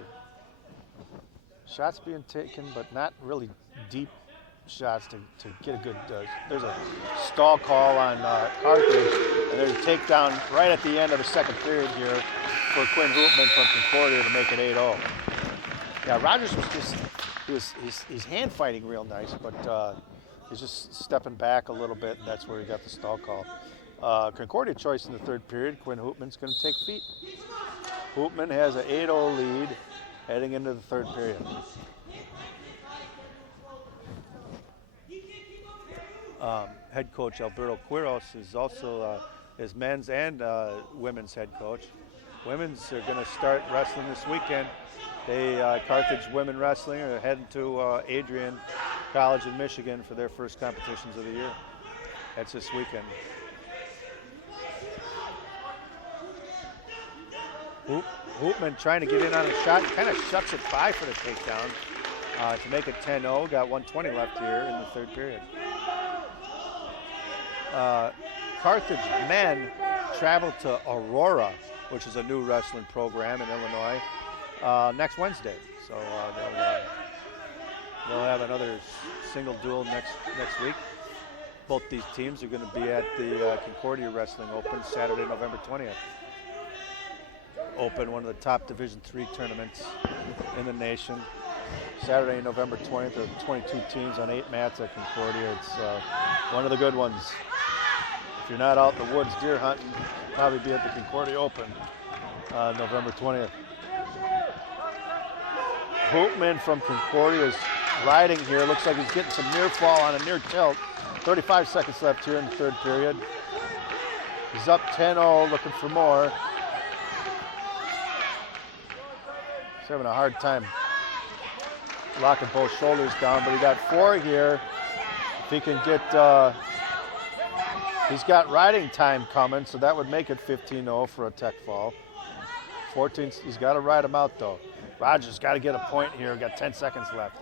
shots being taken, but not really deep shots to get a good. There's a stall call on Carthage, and there's a takedown right at the end of the second period here for Quinn Hoopman from Concordia to make it 8-0. Yeah, Rogers was he's hand fighting real nice, but he's just stepping back a little bit, and that's where he got the stall call. Concordia choice in the third period. Quinn Hoopman's going to take feet. Hoopman has an 8-0 lead heading into the third period. Head coach Alberto Quiros is also his men's and women's head coach. Women's are going to start wrestling this weekend. Carthage Women Wrestling are heading to Adrian College in Michigan for their first competitions of the year. That's this weekend. Hoopman trying to get in on a shot, kind of shuts it by for the takedown to make it 10-0. Got 1:20 left here in the third period. Carthage men travel to Aurora, which is a new wrestling program in Illinois, next Wednesday. So they'll have another single duel next week. Both these teams are going to be at the Concordia Wrestling Open Saturday, November 20th. Open, one of the top Division III tournaments in the nation. Saturday, November 20th, there are 22 teams on 8 mats at Concordia. It's one of the good ones. If you're not out in the woods deer hunting, probably be at the Concordia Open November 20th. Hoopman from Concordia is riding here. Looks like he's getting some near fall on a near tilt. 35 seconds left here in the third period. He's up 10-0, looking for more. He's having a hard time locking both shoulders down, but he got 4 here. If he can get, he's got riding time coming, so that would make it 15-0 for a tech fall. 14, he's got to ride him out though. Rogers got to get a point here. Got 10 seconds left.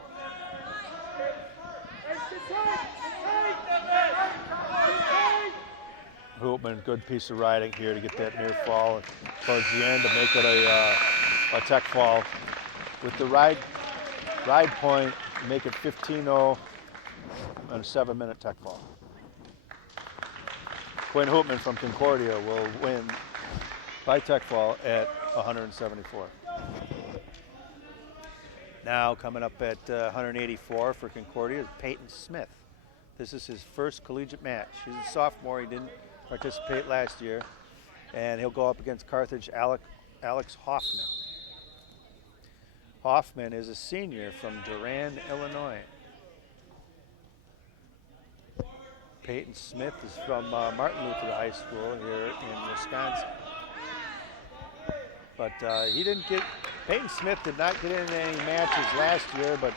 Hoopman, good piece of riding here to get that near fall towards the end to make it a tech fall. With the ride point, make it 15-0 and a 7-minute tech fall. Quinn Hoopman from Concordia will win by tech fall at 174. Now coming up at 184 for Concordia is Peyton Smith. This is his first collegiate match. He's a sophomore. He didn't participate last year. And he'll go up against Carthage Alex Alex Hoffman. Hoffman is a senior from Durand, Illinois. Peyton Smith is from Martin Luther High School here in Wisconsin. But Peyton Smith did not get in any matches last year, but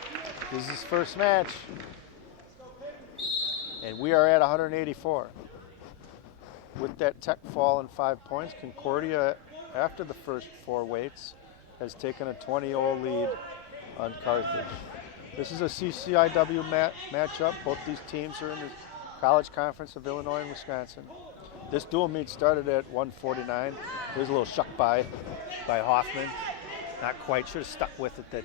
this is his first match. And we are at 184. With that tech fall in 5 points, Concordia, after the first 4 weights, has taken a 20-0 lead on Carthage. This is a CCIW matchup. Both these teams are in the College Conference of Illinois and Wisconsin. This dual meet started at 149. There's a little shuck by Hoffman. Not quite, should have stuck with it. That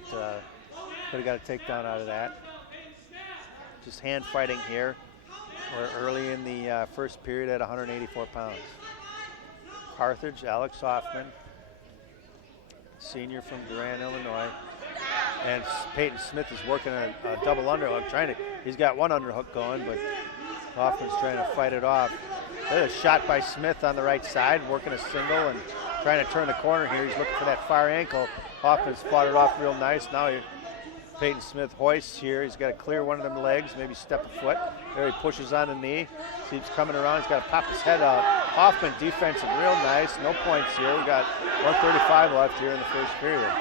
could have got a takedown out of that. Just hand fighting here. We're early in the first period at 184 pounds. Carthage, Alex Hoffman, senior from Durand, Illinois. And Peyton Smith is working a double underhook, he's got one underhook going, but Hoffman's trying to fight it off. There's a shot by Smith on the right side, working a single and trying to turn the corner here. He's looking for that far ankle. Hoffman's fought it off real nice. Now Peyton Smith hoists here. He's got to clear one of them legs, maybe step a foot. There he pushes on the knee. Keeps coming around. He's got to pop his head out. Hoffman defensive, real nice. No points here. We got 135 left here in the first period.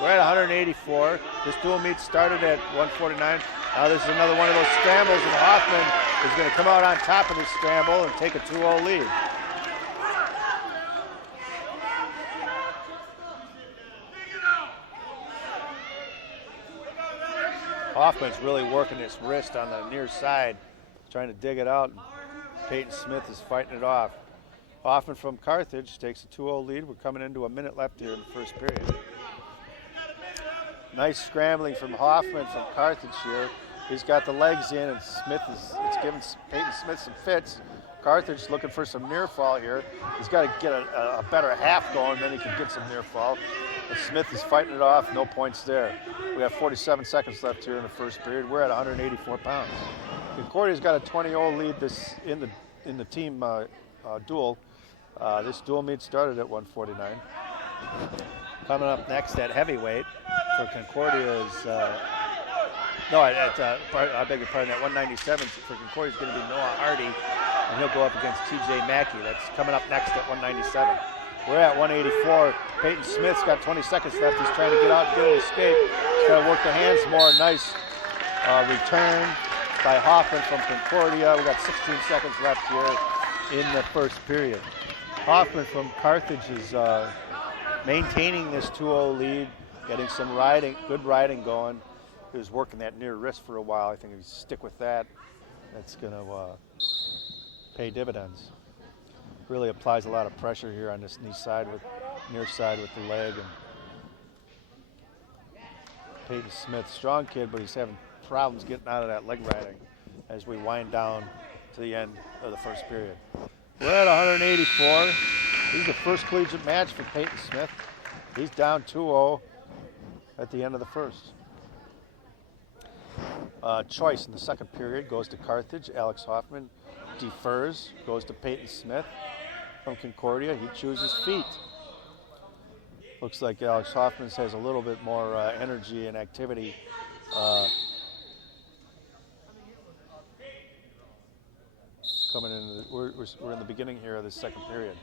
We're at 184. This dual meet started at 149. Now this is another one of those scrambles, and Hoffman is going to come out on top of this scramble and take a 2-0 lead. Hoffman's really working his wrist on the near side, trying to dig it out. Peyton Smith is fighting it off. Hoffman from Carthage takes a 2-0 lead. We're coming into a minute left here in the first period. Nice scrambling from Hoffman from Carthage here. He's got the legs in, and it's giving Peyton Smith some fits. Carthage looking for some near fall here. He's got to get a better half going, then he can get some near fall. And Smith is fighting it off, no points there. We have 47 seconds left here in the first period. We're at 184 pounds. Concordia's got a 20-0 lead in the team duel. This dual meet started at 149. Coming up next at heavyweight for Concordia is, I beg your pardon, at 197 for Concordia is going to be Noah Hardy, and he'll go up against TJ Mackey. That's coming up next at 197. We're at 184. Peyton Smith's got 20 seconds left. He's trying to get out and get an escape. He's got to work the hands more. Nice return by Hoffman from Concordia. We got 16 seconds left here in the first period. Hoffman from Carthage is maintaining this 2-0 lead, getting some good riding going. He was working that near wrist for a while. I think he'll stick with that. That's going to pay dividends. Really applies a lot of pressure here on this near side with the leg. And Peyton Smith, strong kid, but he's having problems getting out of that leg riding as we wind down to the end of the first period. We're at 184. This is the first collegiate match for Peyton Smith. He's down 2-0 at the end of the first. Choice in the second period goes to Carthage. Alex Hoffman defers, goes to Peyton Smith from Concordia. He chooses feet. Looks like Alex Hoffman has a little bit more energy and activity. Coming in, we're in the beginning here of the second period.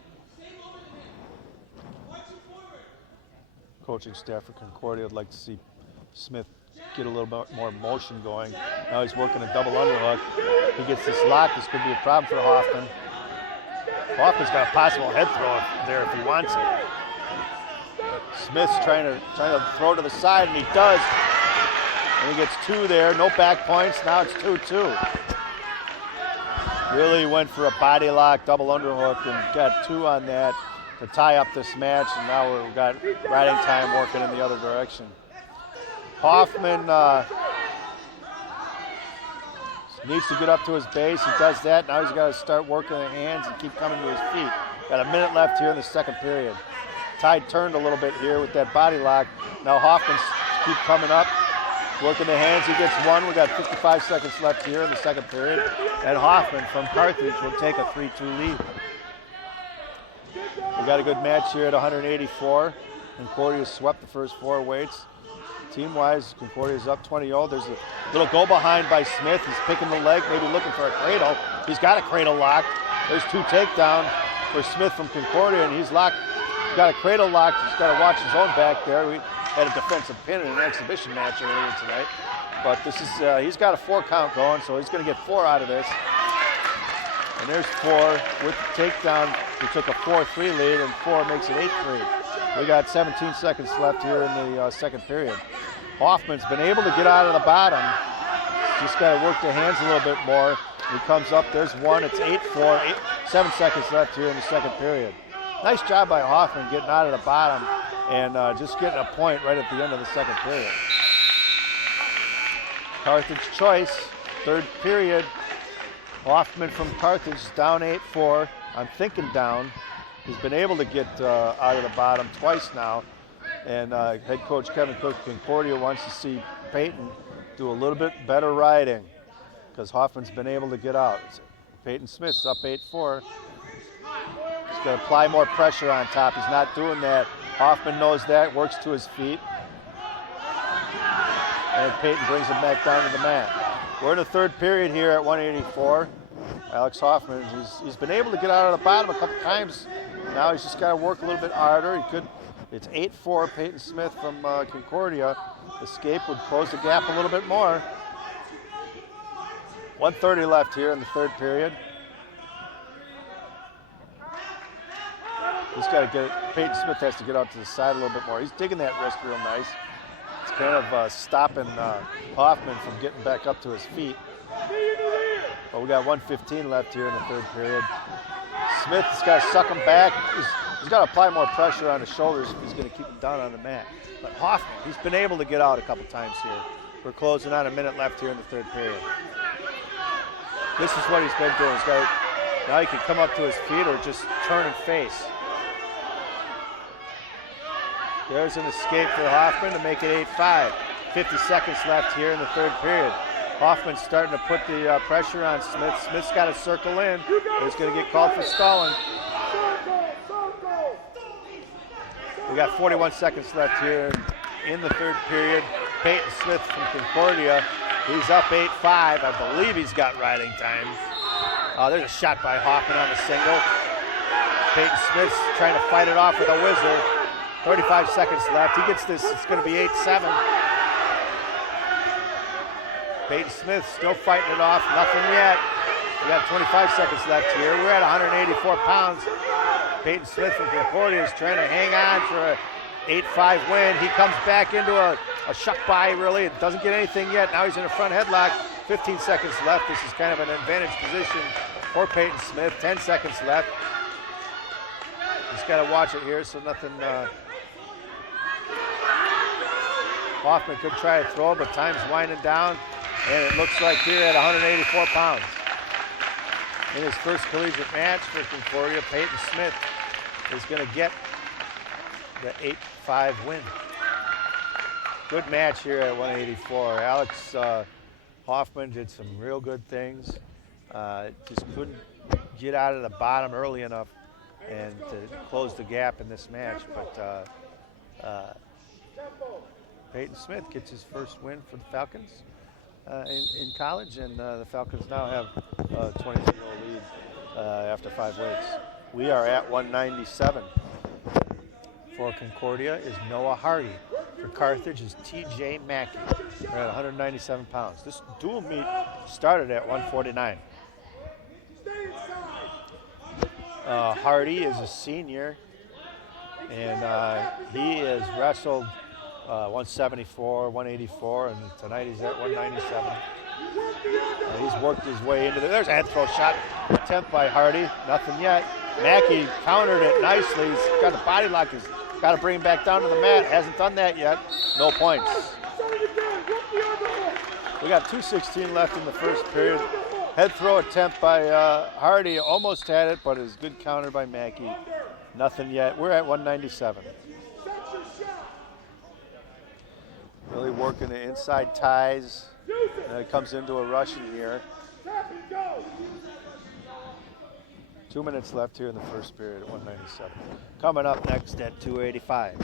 Coaching staff for Concordia would like to see Smith get a little bit more motion going. Now he's working a double underhook. He gets this lock. This could be a problem for Hoffman. Hoffman's got a possible head throw there if he wants it. Smith's trying to throw to the side, and he does. And he gets 2 there. No back points. Now it's 2-2. Really went for a body lock, double underhook, and got 2 on that to tie up this match. And now we've got riding time working in the other direction. Hoffman needs to get up to his base. He does that. Now he's got to start working the hands and keep coming to his feet. Got a minute left here in the second period. Tide turned a little bit here with that body lock. Now Hoffman's keep coming up, working the hands. He gets 1. We got 55 seconds left here in the second period. And Hoffman from Carthage will take a 3-2 lead. We got a good match here at 184. Concordia swept the first 4 weights. Team-wise, Concordia's up 20-0. There's a little go behind by Smith. He's picking the leg, maybe looking for a cradle. He's got a cradle locked. There's 2 takedown for Smith from Concordia, and he's locked. He's got a cradle locked. He's got to watch his own back there. We had a defensive pin in an exhibition match earlier tonight. But this is he's got a 4 count going, so he's going to get 4 out of this. And there's 4 with the takedown. He took a 4-3 lead, and 4 makes it 8-3. We got 17 seconds left here in the second period. Hoffman's been able to get out of the bottom. Just got to work the hands a little bit more. He comes up, there's 1, it's 8-4, 7 seconds left here in the second period. Nice job by Hoffman getting out of the bottom and just getting a point right at the end of the second period. Carthage choice, third period. Hoffman from Carthage is down 8-4. I'm thinking down. He's been able to get out of the bottom twice now. And head coach Kevin Cook Concordia wants to see Peyton do a little bit better riding because Hoffman's been able to get out. Peyton Smith's up 8-4. He's got to apply more pressure on top. He's not doing that. Hoffman knows that, works to his feet. And Peyton brings him back down to the mat. We're in the third period here at 184. Alex Hoffman, he's been able to get out of the bottom a couple times. Now he's just got to work a little bit harder. It's 8-4. Peyton Smith from Concordia. Escape would close the gap a little bit more. 1:30 left here in the third period. He's got to get it. Peyton Smith has to get out to the side a little bit more. He's digging that wrist real nice. It's kind of stopping Hoffman from getting back up to his feet. But we got 1:15 left here in the third period. Smith's got to suck him back. He's got to apply more pressure on his shoulders if he's going to keep him down on the mat. But Hoffman, he's been able to get out a couple times here. We're closing on a minute left here in the third period. This is what he's been doing. Now he can come up to his feet or just turn and face. There's an escape for Hoffman to make it 8-5. 50 seconds left here in the third period. Hoffman's starting to put the pressure on Smith. Smith's got to circle in. He's going to get called for stalling. We got 41 seconds left here in the third period. Peyton Smith from Concordia. He's up 8-5. I believe he's got riding time. There's a shot by Hoffman on the single. Peyton Smith's trying to fight it off with a whistle. 35 seconds left. He gets this. It's going to be 8-7. Peyton Smith still fighting it off. Nothing yet. We got 25 seconds left here. We're at 184 pounds. Peyton Smith from Concordia is trying to hang on for a 8-5 win. He comes back into a shuck by, really. It doesn't get anything yet. Now he's in a front headlock. 15 seconds left. This is kind of an advantage position for Peyton Smith. 10 seconds left. Just got to watch it here so nothing... Hoffman could try to throw, but time's winding down. And it looks like here at 184 pounds. In his first collegiate match for Concordia, Peyton Smith is going to get the 8-5 win. Good match here at 184. Alex Hoffman did some real good things. Just couldn't get out of the bottom early enough and to close the gap in this match. But Peyton Smith gets his first win for the Falcons in college, and the Falcons now have a 23-0 lead after 5 weights. We are at 197. For Concordia is Noah Hardy. For Carthage is TJ Mackey. We're at 197 pounds. This dual meet started at 149. Hardy is a senior, and he has wrestled 174, 184, and tonight he's at 197. He's worked his way into there's a head throw shot. Attempt by Hardy. Nothing yet. Mackey countered it nicely. He's got the body lock. He's got to bring him back down to the mat. Hasn't done that yet. No points. We got 2:16 left in the first period. Head throw attempt by Hardy. Almost had it, but it was good counter by Mackey. Nothing yet. We're at 197. Really working the inside ties. And it comes into a Russian here. 2 minutes left here in the first period at 197. Coming up next at 285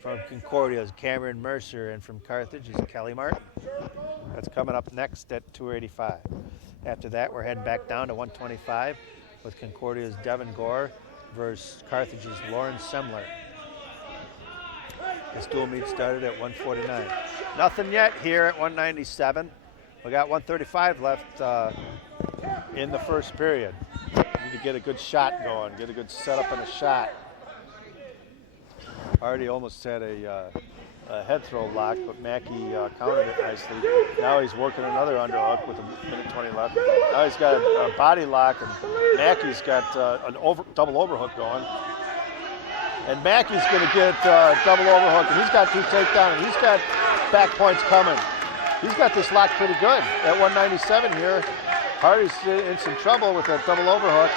from Concordia is Cameron Mercer, and from Carthage is Kelly Martin. That's coming up next at 285. After that, we're heading back down to 125 with Concordia's Devin Gore versus Carthage's Lauren Semler. This dual meet started at 149. Nothing yet here at 197. We got 135 left in the first period. Need to get a good shot going, get a good setup and a shot. Hardy almost had a head throw lock, but Mackey countered it nicely. Now he's working another underhook with a minute 20 left. Now he's got a body lock, and Mackey's got a double overhook going. And Mackey's going to get a double overhook, and he's got 2 takedowns, and he's got back points coming. He's got this locked pretty good at 197 here. Hardy's in some trouble with that double overhook.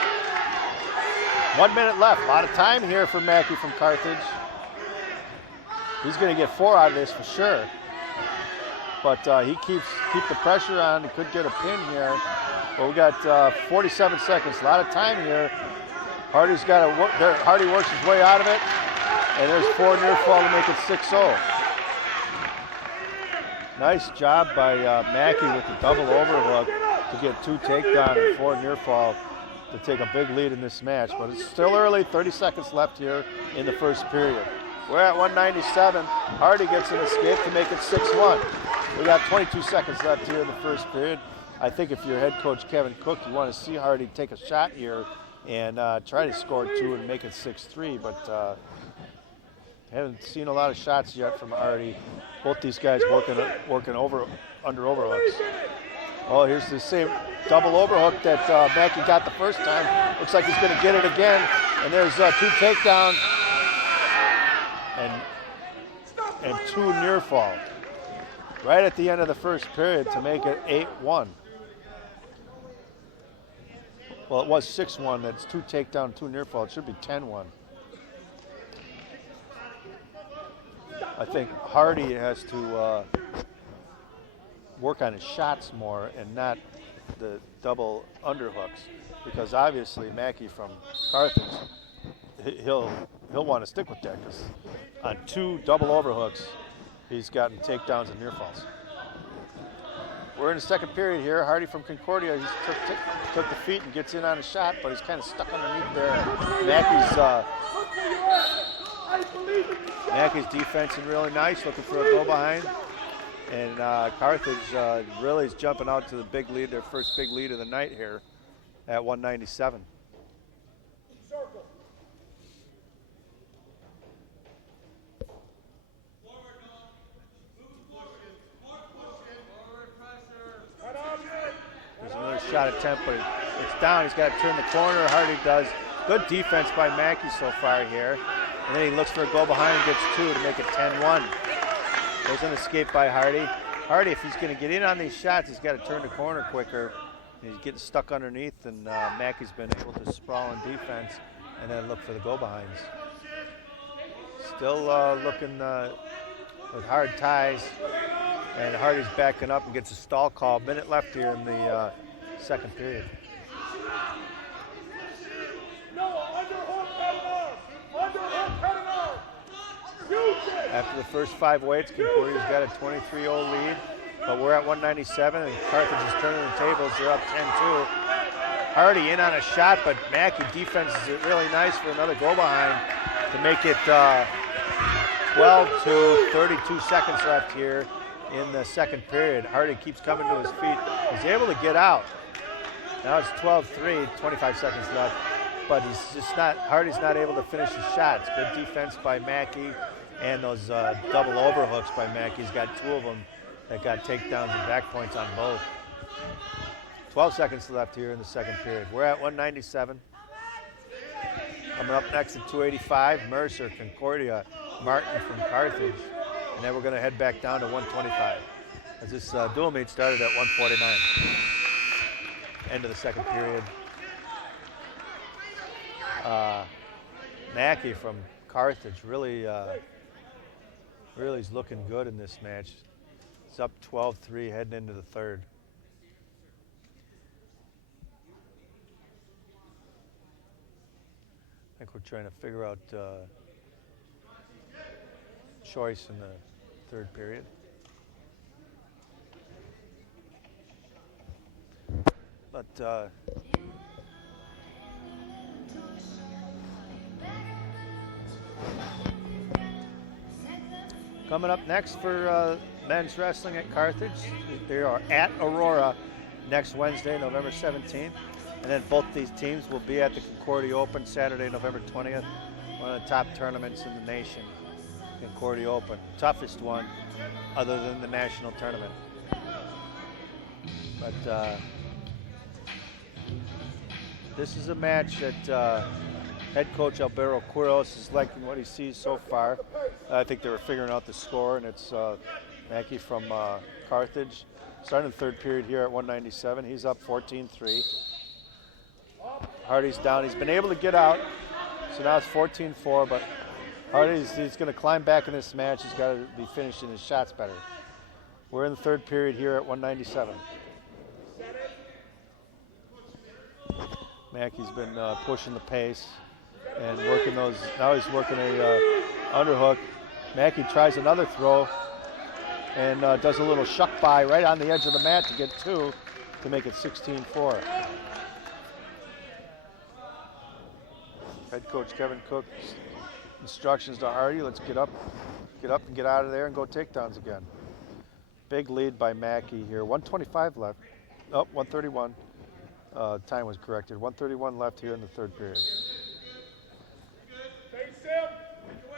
1 minute left. A lot of time here for Mackey from Carthage. He's going to get 4 out of this for sure. But he keep the pressure on. He could get a pin here. But we got 47 seconds. A lot of time here. Hardy's got to work. Hardy works his way out of it. And there's 4 near fall to make it 6-0. Nice job by Mackey with the double overhook to get 2 takedowns and 4 near fall to take a big lead in this match. But it's still early. 30 seconds left here in the first period. We're at 197. Hardy gets an escape to make it 6-1. We got 22 seconds left here in the first period. I think if you're head coach Kevin Cook, you want to see Hardy take a shot here and try to score 2 and make it 6-3. But haven't seen a lot of shots yet from Hardy. Both these guys working under overhooks. Oh, here's the same double overhook that Mackey got the first time. Looks like he's going to get it again. And there's 2 takedowns. And 2 near fall right at the end of the first period to make it 8-1. Well, it was 6-1. That's 2 takedown, 2 near fall. It should be 10-1. I think Hardy has to work on his shots more and not the double underhooks, because obviously Mackey from Carthage, he'll want to stick with that, because on 2 double overhooks, he's gotten takedowns and near falls. We're in the second period here. Hardy from Concordia, he took the feet and gets in on a shot, but he's kind of stuck underneath there. Mackey's defensing really nice, looking for a go behind. And Carthage really is jumping out to the big lead, their first big lead of the night here at 197. There's another shot attempt, but it's down. He's got to turn the corner. Hardy does. Good defense by Mackey so far here. And then he looks for a go behind and gets 2 to make it 10-1. There's an escape by Hardy. Hardy, if he's going to get in on these shots, he's got to turn the corner quicker. He's getting stuck underneath, and Mackey's been able to sprawl in defense and then look for the go behinds. Still looking with hard ties. And Hardy's backing up and gets a stall call. Minute left here in the second period. After the first 5 weights, Concordia's got a 23-0 lead, but we're at 197, and Carthage is turning the tables. They're up 10-2. Hardy in on a shot, but Mackey defenses it really nice for another go behind to make it 12-2, 32 seconds left here in the second period. Hardy keeps coming to his feet. He's able to get out. Now it's 12-3, 25 seconds left, but Hardy's not able to finish his shots. Good defense by Mackey, and those double overhooks by Mackey. He's got 2 of them that got takedowns and back points on both. 12 seconds left here in the second period. We're at 197. Coming up next at 285, Mercer, Concordia, Martin from Carthage. And then we're going to head back down to 125 as this dual meet started at 149. End of the second period. Mackey from Carthage really is looking good in this match. It's up 12-3 heading into the third. think we're trying to figure out choice in the third period. But coming up next for men's wrestling at Carthage, they are at Aurora next Wednesday, November 17th. And then both these teams will be at the Concordia Open Saturday, November 20th, one of the top tournaments in the nation. Concordia Open, toughest one other than the national tournament. But this is a match that head coach Alberto Quiros is liking what he sees so far. I think they were figuring out the score, and it's Mackey from Carthage. Starting the third period here at 197. He's up 14-3. Hardy's down. He's been able to get out, so now it's 14-4, but Hardy's going to climb back in this match. He's got to be finishing his shots better. We're in the third period here at 197. Mackey's been pushing the pace and working those. Now he's working a underhook. Mackey tries another throw and does a little shuck by right on the edge of the mat to get two to make it 16-4. Head coach Kevin Cook's instructions to Hardy: let's get up and get out of there and go takedowns again. Big lead by Mackey here. 125 left. Oh, 131. Time was corrected. 131 left here in the third period.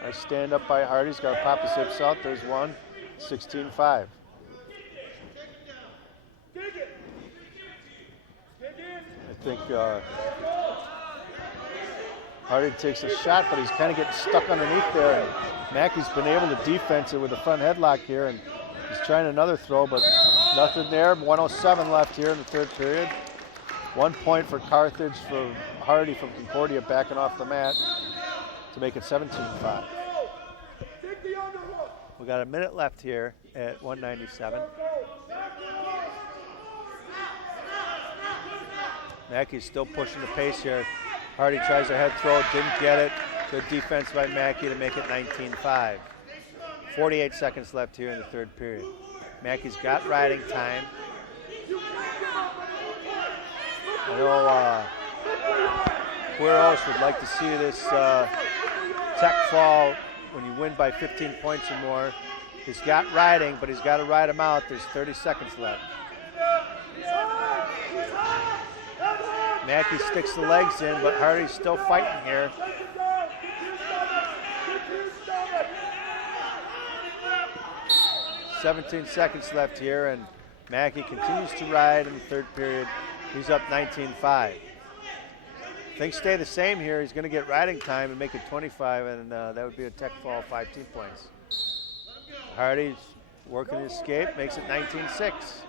Nice stand up by Hardy. He's got to pop his hips out. There's one. 16-5. I think Hardy takes a shot, but he's kind of getting stuck underneath there. And Mackey's been able to defense it with a front headlock here, and he's trying another throw, but nothing there. 107 left here in the third period. 1 point for Carthage for Hardy from Concordia backing off the mat to make it 17-5. We got a minute left here at 197. Mackey's still pushing the pace here. Hardy tries a head throw, didn't get it. Good defense by Mackey to make it 19-5. 48 seconds left here in the third period. Mackey's got riding time. I know Quiros would like to see this tech fall when you win by 15 points or more. He's got riding, but he's got to ride him out. There's 30 seconds left. Mackey sticks the legs in, but Hardy's still fighting here. "17 seconds left here, and Mackey continues to ride in the third period. He's up 19-5. Things stay the same here. He's going to get riding time and make it 25, and that would be a tech fall of 15 points. Hardy's working the escape, makes it 19-6.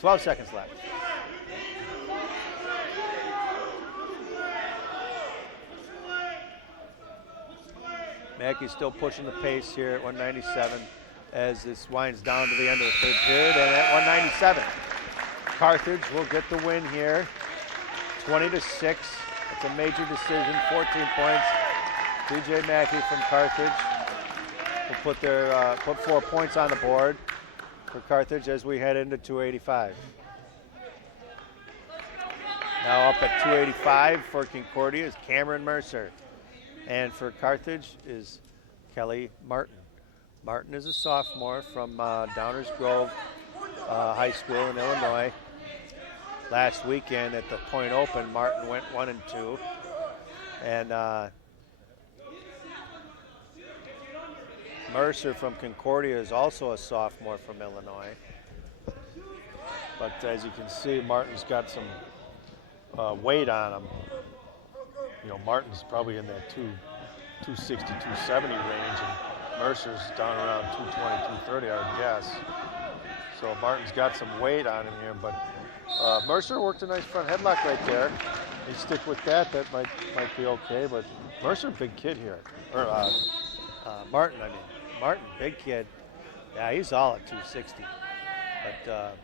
12 seconds left. Mackey's still pushing the pace here at 197 as this winds down to the end of the third period, and at 197. Carthage will get the win here, 20-6. It's a major decision, 14 points. DJ Mackey from Carthage will put 4 points on the board for Carthage as we head into 285. Now up at 285 for Concordia is Cameron Mercer, and for Carthage is Kelly Martin. Martin is a sophomore from Downers Grove High School in Illinois. Last weekend at the Point Open, Martin went 1-2, and Mercer from Concordia is also a sophomore from Illinois. But as you can see, Martin's got some weight on him. You know, Martin's probably in that 260, 270 range, and Mercer's down around 220, 230, I would guess. So Martin's got some weight on him here, but Mercer worked a nice front headlock right there. You stick with that, that might be okay, but Mercer, big kid here. Or Martin, big kid. Yeah, he's all at 260. But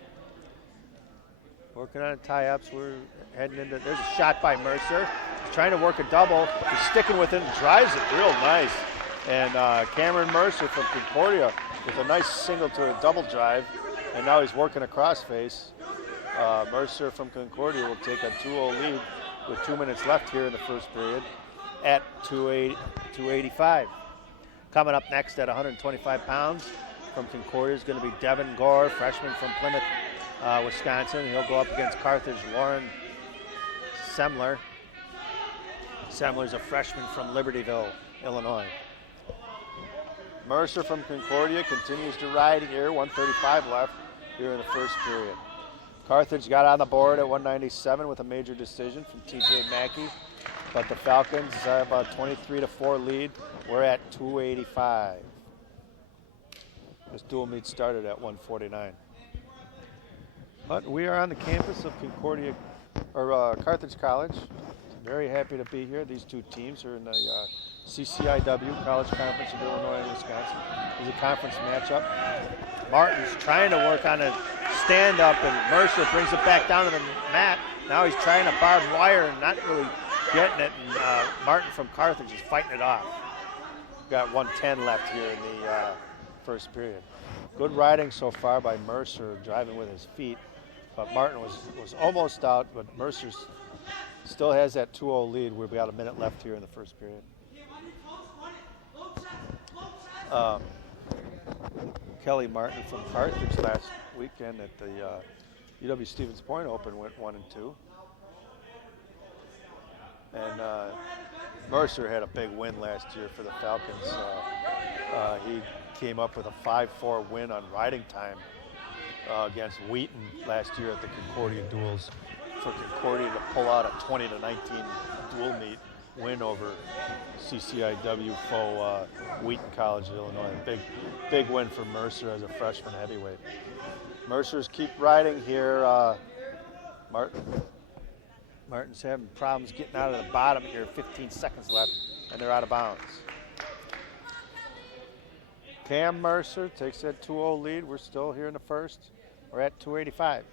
working on tie-ups, we're heading into, there's a shot by Mercer. trying to work a double. He's sticking with it and drives it real nice. And Cameron Mercer from Concordia with a nice single to a double drive. And now he's working a crossface. Mercer from Concordia will take a 2-0 lead with 2 minutes left here in the first period at 285. Coming up next at 125 pounds from Concordia is going to be Devin Gore, freshman from Plymouth, Wisconsin. He'll go up against Carthage Lauren Semler. Semler's a freshman from Libertyville, Illinois. Mercer from Concordia continues to ride here, 135 left here in the first period. Carthage got on the board at 197 with a major decision from TJ Mackey, but the Falcons have a 23-4 lead. We're at 285. This dual meet started at 149. But we are on the campus of Carthage College. Very happy to be here. These two teams are in the CCIW, College Conference of Illinois and Wisconsin. It's a conference matchup. Martin's trying to work on a stand-up, and Mercer brings it back down to the mat. Now he's trying to barbed wire and not really getting it, and Martin from Carthage is fighting it off. We've got 1:10 left here in the first period. Good riding so far by Mercer, driving with his feet, but Martin was almost out, but Mercer still has that 2-0 lead. We've got a minute left here in the first period. Kelly Martin from Carthage last weekend at the UW Stevens Point Open went 1-2. And Mercer had a big win last year for the Falcons. He came up with a 5-4 win on riding time against Wheaton last year at the Concordia duels for Concordia to pull out a 20-19 dual meet win over CCIW foe Wheaton College of Illinois. Big win for Mercer as a freshman heavyweight. Mercers keep riding here. Martin's having problems getting out of the bottom here. 15 seconds left, and they're out of bounds. Cam Mercer takes that 2-0 lead. We're still here in the first. We're at 285.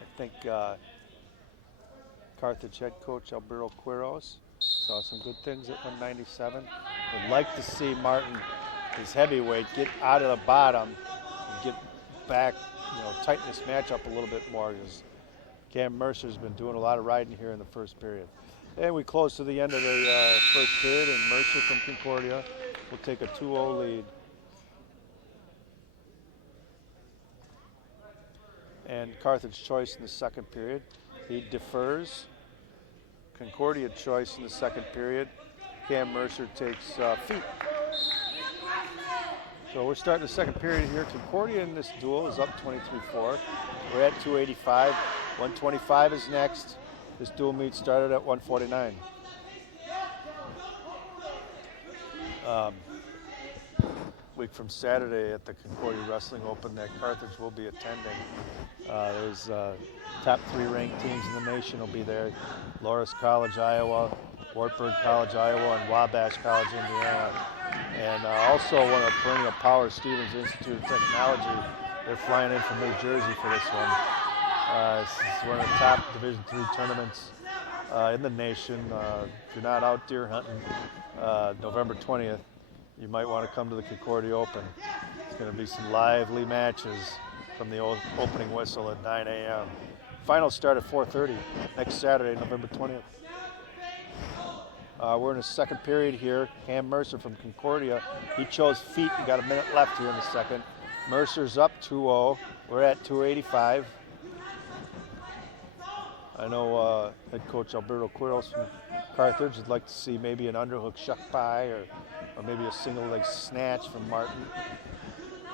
I think Carthage head coach Alberto Quiros saw some good things at 197. Would like to see Martin, his heavyweight, get out of the bottom and get back, tighten this match up a little bit more, because Cam Mercer's been doing a lot of riding here in the first period. And we close to the end of the first period, and Mercer from Concordia will take a 2-0 lead. And Carthage choice in the second period. He defers. Concordia choice in the second period. Cam Mercer takes feet. So we're starting the second period here. Concordia in this duel is up 23-4. We're at 285. 125 is next. This dual meet started at 149. Week from Saturday at the Concordia Wrestling Open that Carthage will be attending. There's top 3 ranked teams in the nation will be there. Loras College, Iowa, Wartburg College, Iowa, and Wabash College, Indiana. And also one of the perennial power, Stevens Institute of Technology. They're flying in from New Jersey for this one. This is one of the top Division III tournaments in the nation. If you're not out deer hunting November 20th, you might want to come to the Concordia Open. It's going to be some lively matches from the opening whistle at 9 a.m. Final start at 4:30 next Saturday, November 20th. We're in the second period here. Cam Mercer from Concordia, he chose feet and got a minute left here in the second. Mercer's up 2-0. We're at 285. I know head coach Alberto Quiros from Carthage would like to see maybe an underhook shuck pie or maybe a single leg snatch from Martin.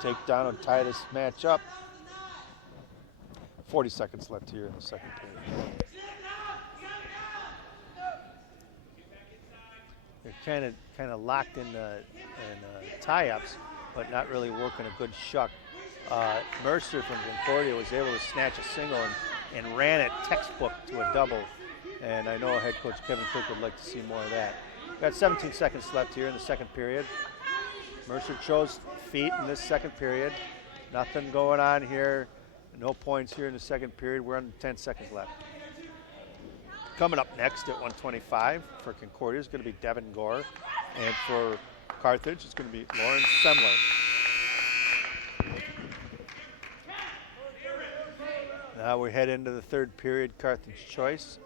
Take down and tie this match up. 40 seconds left here in the second period. They're kind of locked in tie-ups, but not really working a good shuck. Mercer from Concordia was able to snatch a single and ran it textbook to a double. And I know head coach Kevin Cook would like to see more of that. Got 17 seconds left here in the second period. Mercer chose feet in this second period. Nothing going on here. No points here in the second period. We're under 10 seconds left. Coming up next at 125 for Concordia is going to be Devin Gore. And for Carthage, it's going to be Lauren Semler. Now we head into the third period, Carthage choice.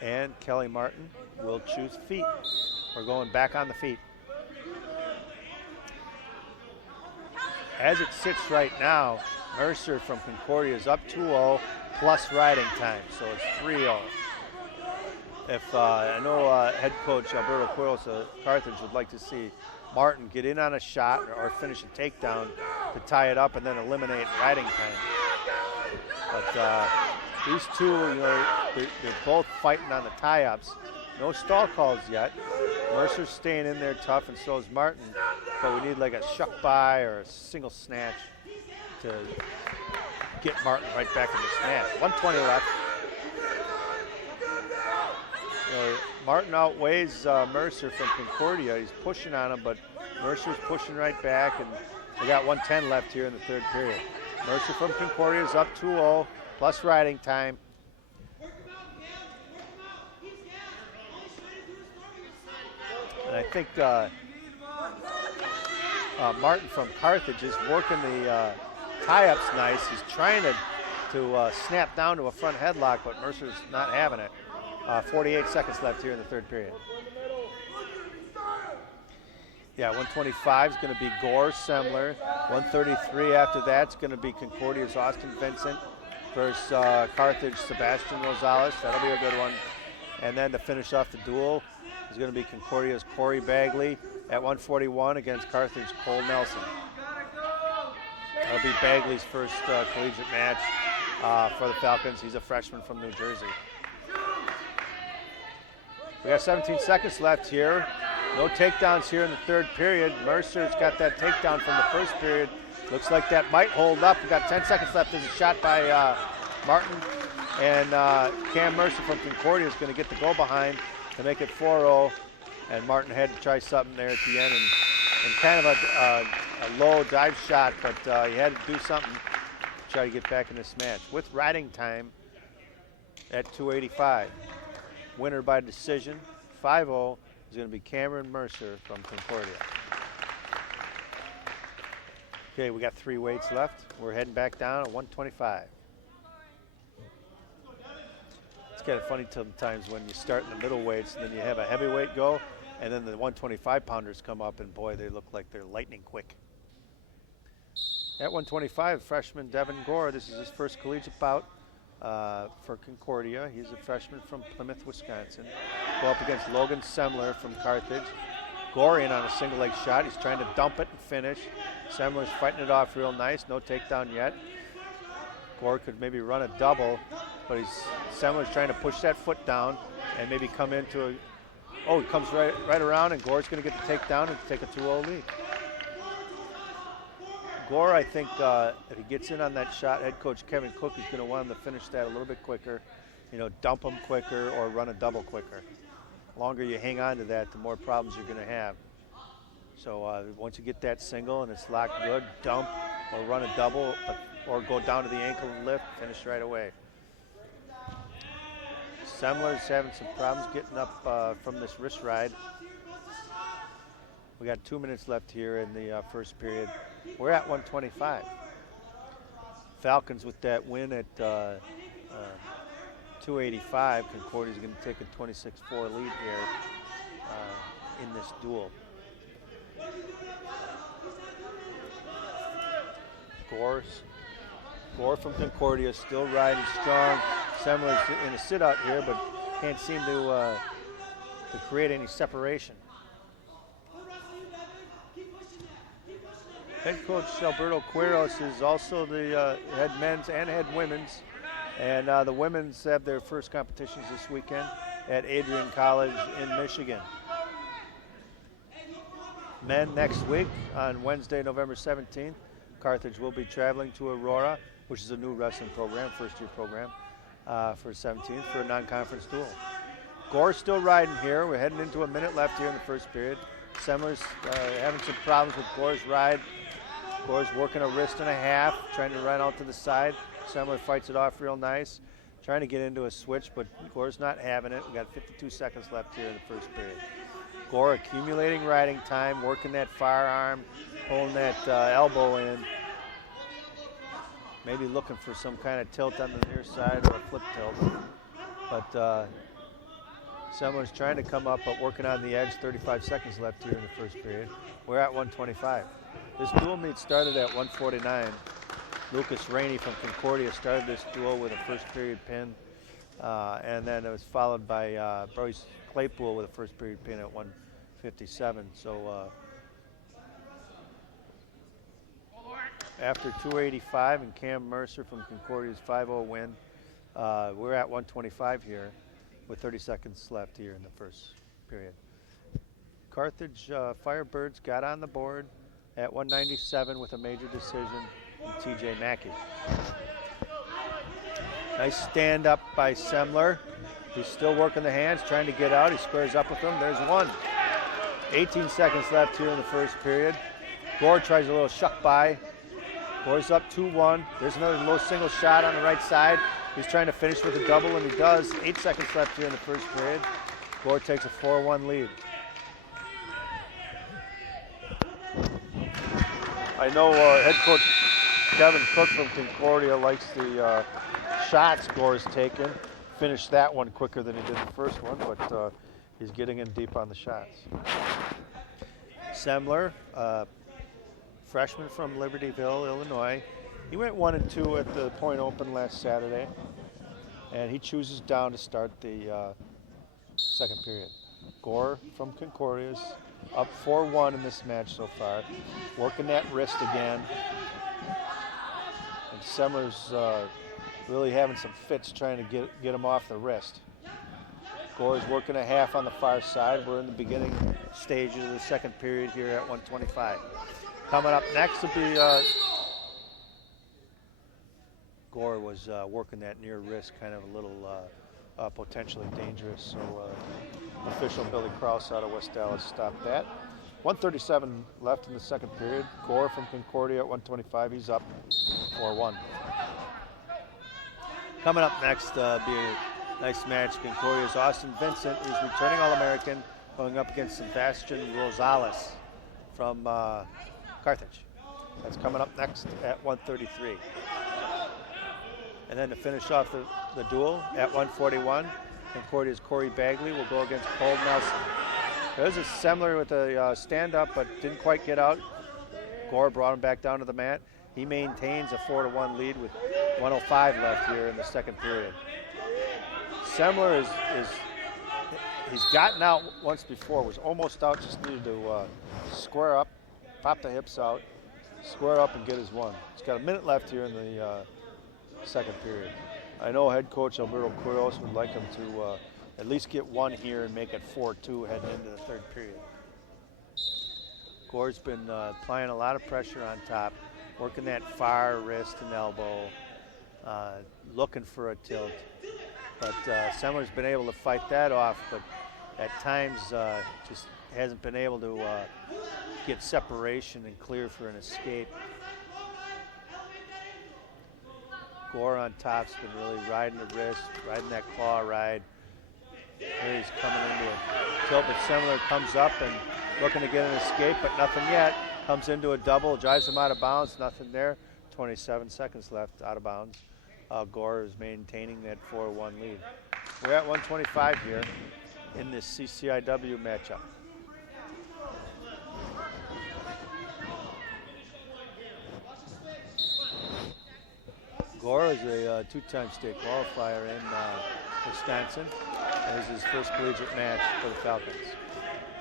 And Kelly Martin will choose feet. We're going back on the feet. As it sits right now, Mercer from Concordia is up 2-0 plus riding time, so it's 3-0. If I know head coach Alberto Quiros of Carthage would like to see Martin get in on a shot or finish a takedown to tie it up and then eliminate riding time. But these two, you know, they're both fighting on the tie-ups. No stall calls yet. Mercer's staying in there tough, and so is Martin. But we need like a shuck by or a single snatch to get Martin right back in the snatch. 120 left. Martin outweighs Mercer from Concordia. He's pushing on him, but Mercer's pushing right back, and we got 110 left here in the third period. Mercer from Concordia is up 2-0 plus riding time. And I think Martin from Carthage is working the tie-ups nice. He's trying to snap down to a front headlock, but Mercer's not having it. 48 seconds left here in the third period. Yeah, 125 is going to be Gore Semler. 133 after that's going to be Concordia's Austin Vincent versus Carthage Sebastian Rosales. That'll be a good one. And then to finish off the duel is going to be Concordia's Corey Bagley at 141 against Carthage Cole Nelson. That'll be Bagley's first collegiate match for the Falcons. He's a freshman from New Jersey. We got 17 seconds left here. No takedowns here in the third period. Mercer's got that takedown from the first period. Looks like that might hold up. We got 10 seconds left. There's a shot by Martin. And Cam Mercer from Concordia is going to get the go behind to make it 4-0. And Martin had to try something there at the end and kind of a low dive shot, but he had to do something to try to get back in this match. With riding time at 285. Winner by decision, 5-0, is going to be Cameron Mercer from Concordia. Okay, we got 3 weights left. We're heading back down at 125. It's kind of funny sometimes when you start in the middle weights and then you have a heavyweight go, and then the 125 pounders come up, and boy, they look like they're lightning quick. At 125, freshman Devin Gore, this is his first collegiate bout. For Concordia. He's a freshman from Plymouth, Wisconsin. Go up against Logan Semler from Carthage. Gore in on a single leg shot. He's trying to dump it and finish. Semler's fighting it off real nice. No takedown yet. Gore could maybe run a double, but Semler's trying to push that foot down and maybe come into a... Oh, he comes right around, and Gore's going to get the takedown and take a 2-0 lead. Gore, I think if he gets in on that shot, head coach Kevin Cook is going to want him to finish that a little bit quicker, dump him quicker or run a double quicker. The longer you hang on to that, the more problems you're going to have. So once you get that single and it's locked good, dump or run a double or go down to the ankle and lift, finish right away. Semler's having some problems getting up from this wrist ride. We got 2 minutes left here in the first period. We're at 125. Falcons with that win at 285. Concordia's going to take a 26-4 lead here in this duel. Gore from Concordia still riding strong. Semler's in a sit-out here, but can't seem to create any separation. Head coach Alberto Quiros is also the head men's and head women's. And the women's have their first competitions this weekend at Adrian College in Michigan. Men next week on Wednesday, November 17th. Carthage will be traveling to Aurora, which is a new wrestling program, first-year program, for 17th for a non-conference duel. Gore's still riding here. We're heading into a minute left here in the first period. Semler's having some problems with Gore's ride. Gore's working a wrist and a half, trying to run out to the side. Semler fights it off real nice, trying to get into a switch, but Gore's not having it. We got 52 seconds left here in the first period. Gore accumulating riding time, working that firearm, pulling that elbow in. Maybe looking for some kind of tilt on the near side or a flip tilt. But Semler's trying to come up, but working on the edge. 35 seconds left here in the first period. We're at 125. This dual meet started at 149. Lucas Rainey from Concordia started this duel with a first period pin. And then it was followed by Bryce Claypool with a first period pin at 157. So after 285 and Cam Mercer from Concordia's 5-0 win, we're at 125 here with 30 seconds left here in the first period. Carthage Firebirds got on the board at 197 with a major decision from TJ Mackey. Nice stand up by Semler. He's still working the hands, trying to get out. He squares up with him. There's one. 18 seconds left here in the first period. Gore tries a little shuck by. Gore's up 2-1. There's another low single shot on the right side. He's trying to finish with a double, and he does. 8 seconds left here in the first period. Gore takes a 4-1 lead. I know head coach Kevin Cook from Concordia likes the shots Gore's taken. Finished that one quicker than he did the first one, but he's getting in deep on the shots. Semler, freshman from Libertyville, Illinois. He went 1-2 at the Point Open last Saturday, and he chooses down to start the second period. Gore from Concordia's up 4-1 in this match so far, working that wrist again. And Semler's really having some fits trying to get him off the wrist. Gore's working a half on the far side. We're in the beginning stages of the second period here at 125. Coming up next will be Gore was working that near wrist, kind of a little potentially dangerous. So official Billy Krause out of West Dallas stopped that. 137 left in the second period. Gore from Concordia at 125. He's up 4-1. Coming up next be a nice match. Concordia's Austin Vincent is returning All-American, going up against Sebastian Rosales from Carthage. That's coming up next at 133. And then to finish off the duel at 141, Concordia's Corey Bagley will go against Cole Nelson. There's a Semler with a stand-up, but didn't quite get out. Gore brought him back down to the mat. He maintains a 4-1 lead with 105 left here in the second period. Semler he's gotten out once before, was almost out, just needed to square up, pop the hips out, square up and get his one. He's got a minute left here in the second period. I know head coach Alberto Quiros would like him to at least get one here and make it 4-2 heading into the third period. Gore's been applying a lot of pressure on top, working that far wrist and elbow, looking for a tilt. But Semler's been able to fight that off, but at times just hasn't been able to get separation and clear for an escape. Gore on top's been really riding the wrist, riding that claw ride. Here he's coming into a tilt, but Semler comes up and looking to get an escape, but nothing yet. Comes into a double, drives him out of bounds, nothing there. 27 seconds left out of bounds. Gore is maintaining that 4-1 lead. We're at 125 here in this CCIW matchup. Gore is a two-time state qualifier in Wisconsin. This is his first collegiate match for the Falcons.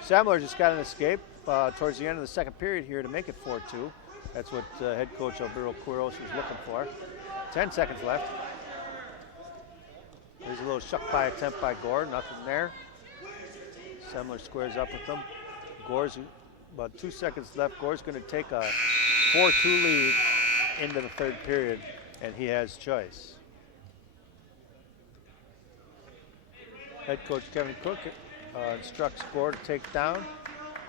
Semler just got an escape towards the end of the second period here to make it 4-2. That's what head coach Alberto Quiros was looking for. 10 seconds left. There's a little shuck-by attempt by Gore, nothing there. Semler squares up with him. Gore's about 2 seconds left. Gore's going to take a 4-2 lead into the third period, and he has choice. Head coach Kevin Cook instructs Gore to take down.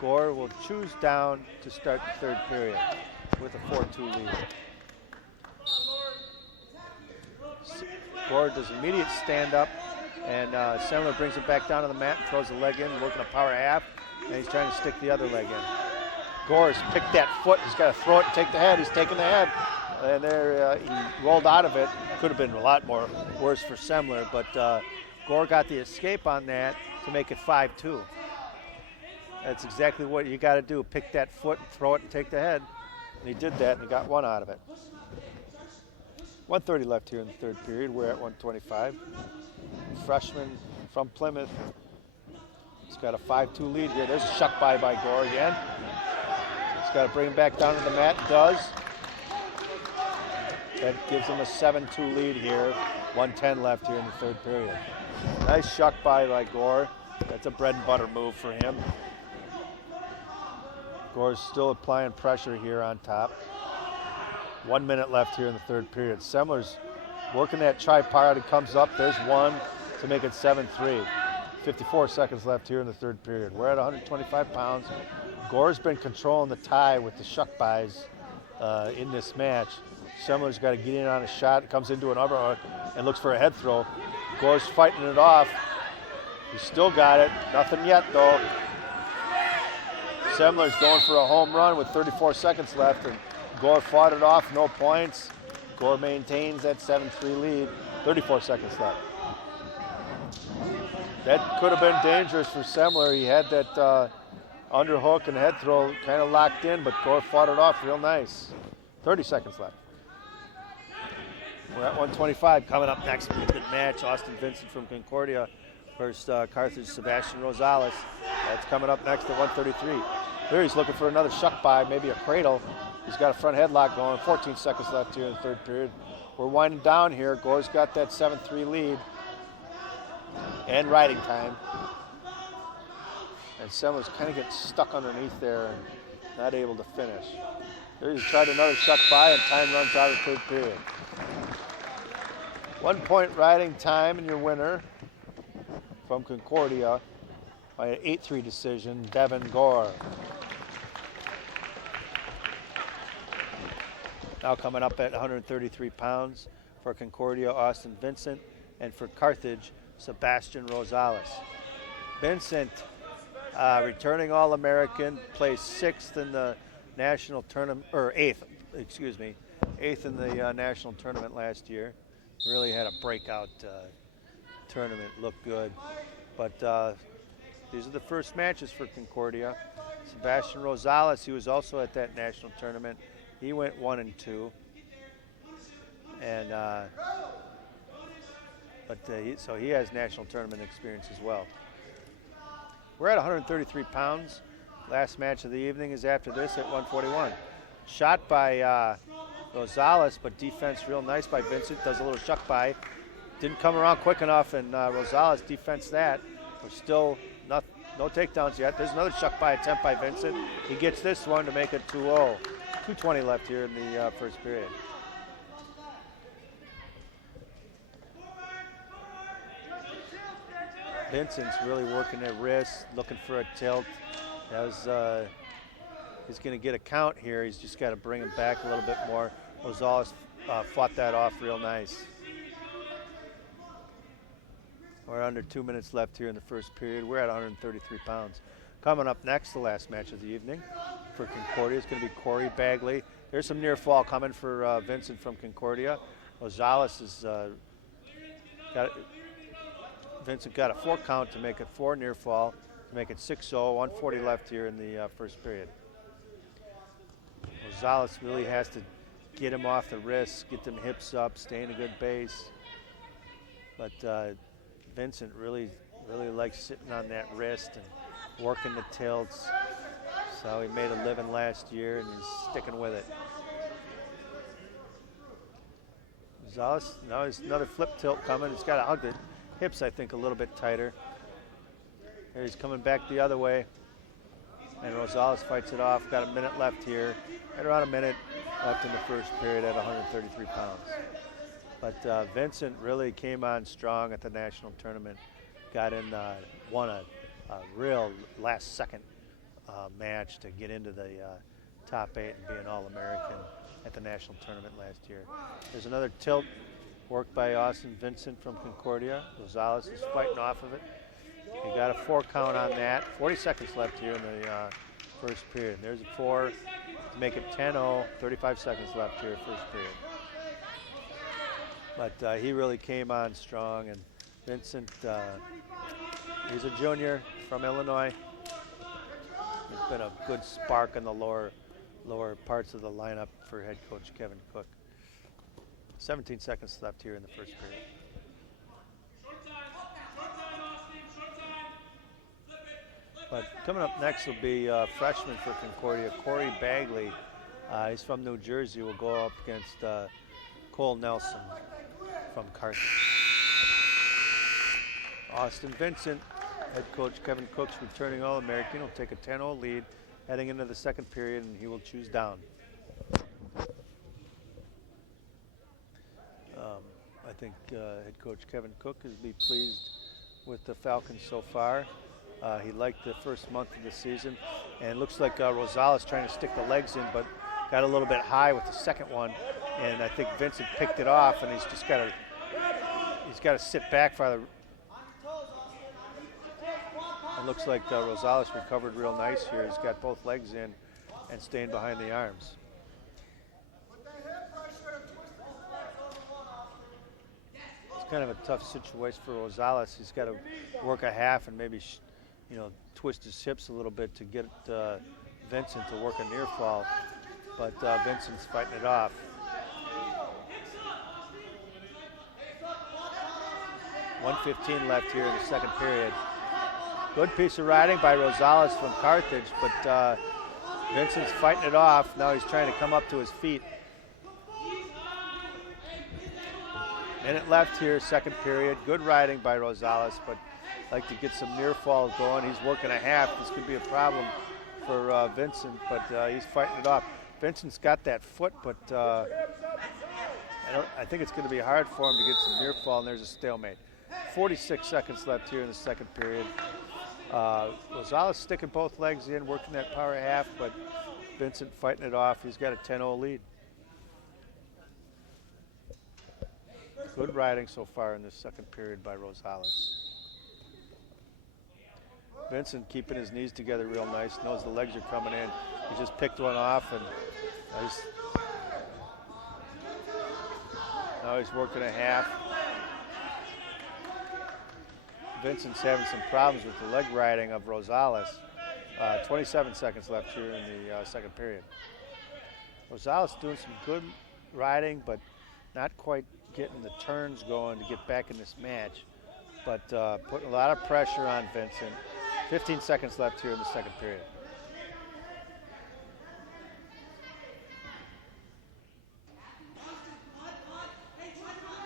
Gore will choose down to start the third period. with a 4-2 lead. Gore does immediate stand-up, and Semler brings it back down to the mat and throws the leg in, working a power half, and he's trying to stick the other leg in. Gore's picked that foot. He's got to throw it and take the head. He's taking the head, and there he rolled out of it. Could have been a lot more worse for Semler, but Gore got the escape on that to make it 5-2. That's exactly what you got to do. Pick that foot, throw it, and take the head. And he did that, and he got one out of it. 1:30 left here in the third period. We're at 125. Freshman from Plymouth. He's got a 5-2 lead here. There's a shuck by Gore again. He's got to bring him back down to the mat. Does. That gives him a 7-2 lead here. 1:10 left here in the third period. Nice shuck by Gore. That's a bread and butter move for him. Gore's still applying pressure here on top. 1 minute left here in the third period. Semler's working that tripod. He comes up. There's one to make it 7-3. 54 seconds left here in the third period. We're at 125 pounds. Gore's been controlling the tie with the shuck buys in this match. Semler's got to get in on a shot. Comes into an overhook and looks for a head throw. Gore's fighting it off. He's still got it. Nothing yet, though. Semler's going for a home run with 34 seconds left, and Gore fought it off, no points. Gore maintains that 7-3 lead, 34 seconds left. That could have been dangerous for Semler. He had that underhook and head throw kind of locked in, but Gore fought it off real nice. 30 seconds left. We're at 125. Coming up next, a good match. Austin Vincent from Concordia versus Carthage Sebastian Rosales. That's coming up next at 133. There he's looking for another shuck by, maybe a cradle. He's got a front headlock going. 14 seconds left here in the third period. We're winding down here. Gore's got that 7-3 lead and riding time. And Semler's kind of getting stuck underneath there and not able to finish. There he's tried another shuck by, and time runs out of the third period. 1 point riding time, and your winner from Concordia by an 8-3 decision, Devin Gore. Now coming up at 133 pounds for Concordia, Austin Vincent, and for Carthage, Sebastian Rosales. Vincent, returning All-American, placed sixth in the national tournament, or eighth in the national tournament last year. Really had a breakout tournament, looked good. But these are the first matches for Concordia. Sebastian Rosales, he was also at that national tournament. He went 1-2, and so he has national tournament experience as well. We're at 133 pounds. Last match of the evening is after this at 141. Shot by Rosales, but defense real nice by Vincent. Does a little shuck by. Didn't come around quick enough, and Rosales defends that. We're still no takedowns yet. There's another shuck by attempt by Vincent. He gets this one to make it 2-0. 2:20 left here in the first period. Vincent's really working at wrist, looking for a tilt. That was, he's going to get a count here. He's just got to bring him back a little bit more. Rosales fought that off real nice. We're under 2 minutes left here in the first period. We're at 133 pounds. Coming up next, the last match of the evening for Concordia is going to be Corey Bagley. There's some near fall coming for Vincent from Concordia. Rosales has Vincent got a 4 count to make it 4 near fall, to make it 6-0. 140 left here in the first period. Rosales really has to get him off the wrists, get them hips up, stay in a good base. But Vincent really likes sitting on that wrist and working the tilts. So he made a living last year, and he's sticking with it. Rosales, now there's another flip tilt coming. He's got to hug the hips, I think, a little bit tighter. Here he's coming back the other way, and Rosales fights it off. Got a minute left here, right around a minute left in the first period at 133 pounds. But Vincent really came on strong at the national tournament. Got in, won a real last-second match to get into the top 8 and be an All-American at the national tournament last year. There's another tilt worked by Austin Vincent from Concordia. Rosales is fighting off of it. He got a 4 count on that. 40 seconds left here in the first period. There's a 4 to make it 10-0. 35 seconds left here, first period. But he really came on strong, and Vincent, he's a junior from Illinois. He's been a good spark in the lower parts of the lineup for head coach Kevin Cook. 17 seconds left here in the first period. But coming up next will be freshman for Concordia, Corey Bagley. He's from New Jersey. Will go up against Cole Nelson from Carthage. Austin Vincent, head coach Kevin Cook's returning All-American, will take a 10-0 lead heading into the second period, and he will choose down. I think head coach Kevin Cook will be pleased with the Falcons so far. He liked the first month of the season, and it looks like Rosales trying to stick the legs in, but got a little bit high with the second one, and I think Vincent picked it off, and he's got to sit back for the. It looks like Rosales recovered real nice here. He's got both legs in and staying behind the arms. It's kind of a tough situation for Rosales. He's got to work a half and maybe, twist his hips a little bit to get Vincent to work a near fall, but Vincent's fighting it off. .1:15 left here in the second period. Good piece of riding by Rosales from Carthage, but Vincent's fighting it off. Now he's trying to come up to his feet. Minute left here, second period. Good riding by Rosales, but like to get some near falls going. He's working a half. This could be a problem for Vincent, but he's fighting it off. Vincent's got that foot, but I think it's going to be hard for him to get some near fall, and there's a stalemate. 46 seconds left here in the second period. Rosales sticking both legs in, working that power half, but Vincent fighting it off. He's got a 10-0 lead. Good riding so far in this second period by Rosales. Vincent keeping his knees together real nice, knows the legs are coming in. He just picked one off, and now he's working a half. Vincent's having some problems with the leg riding of Rosales. 27 seconds left here in the second period. Rosales doing some good riding, but not quite getting the turns going to get back in this match. But putting a lot of pressure on Vincent. 15 seconds left here in the second period.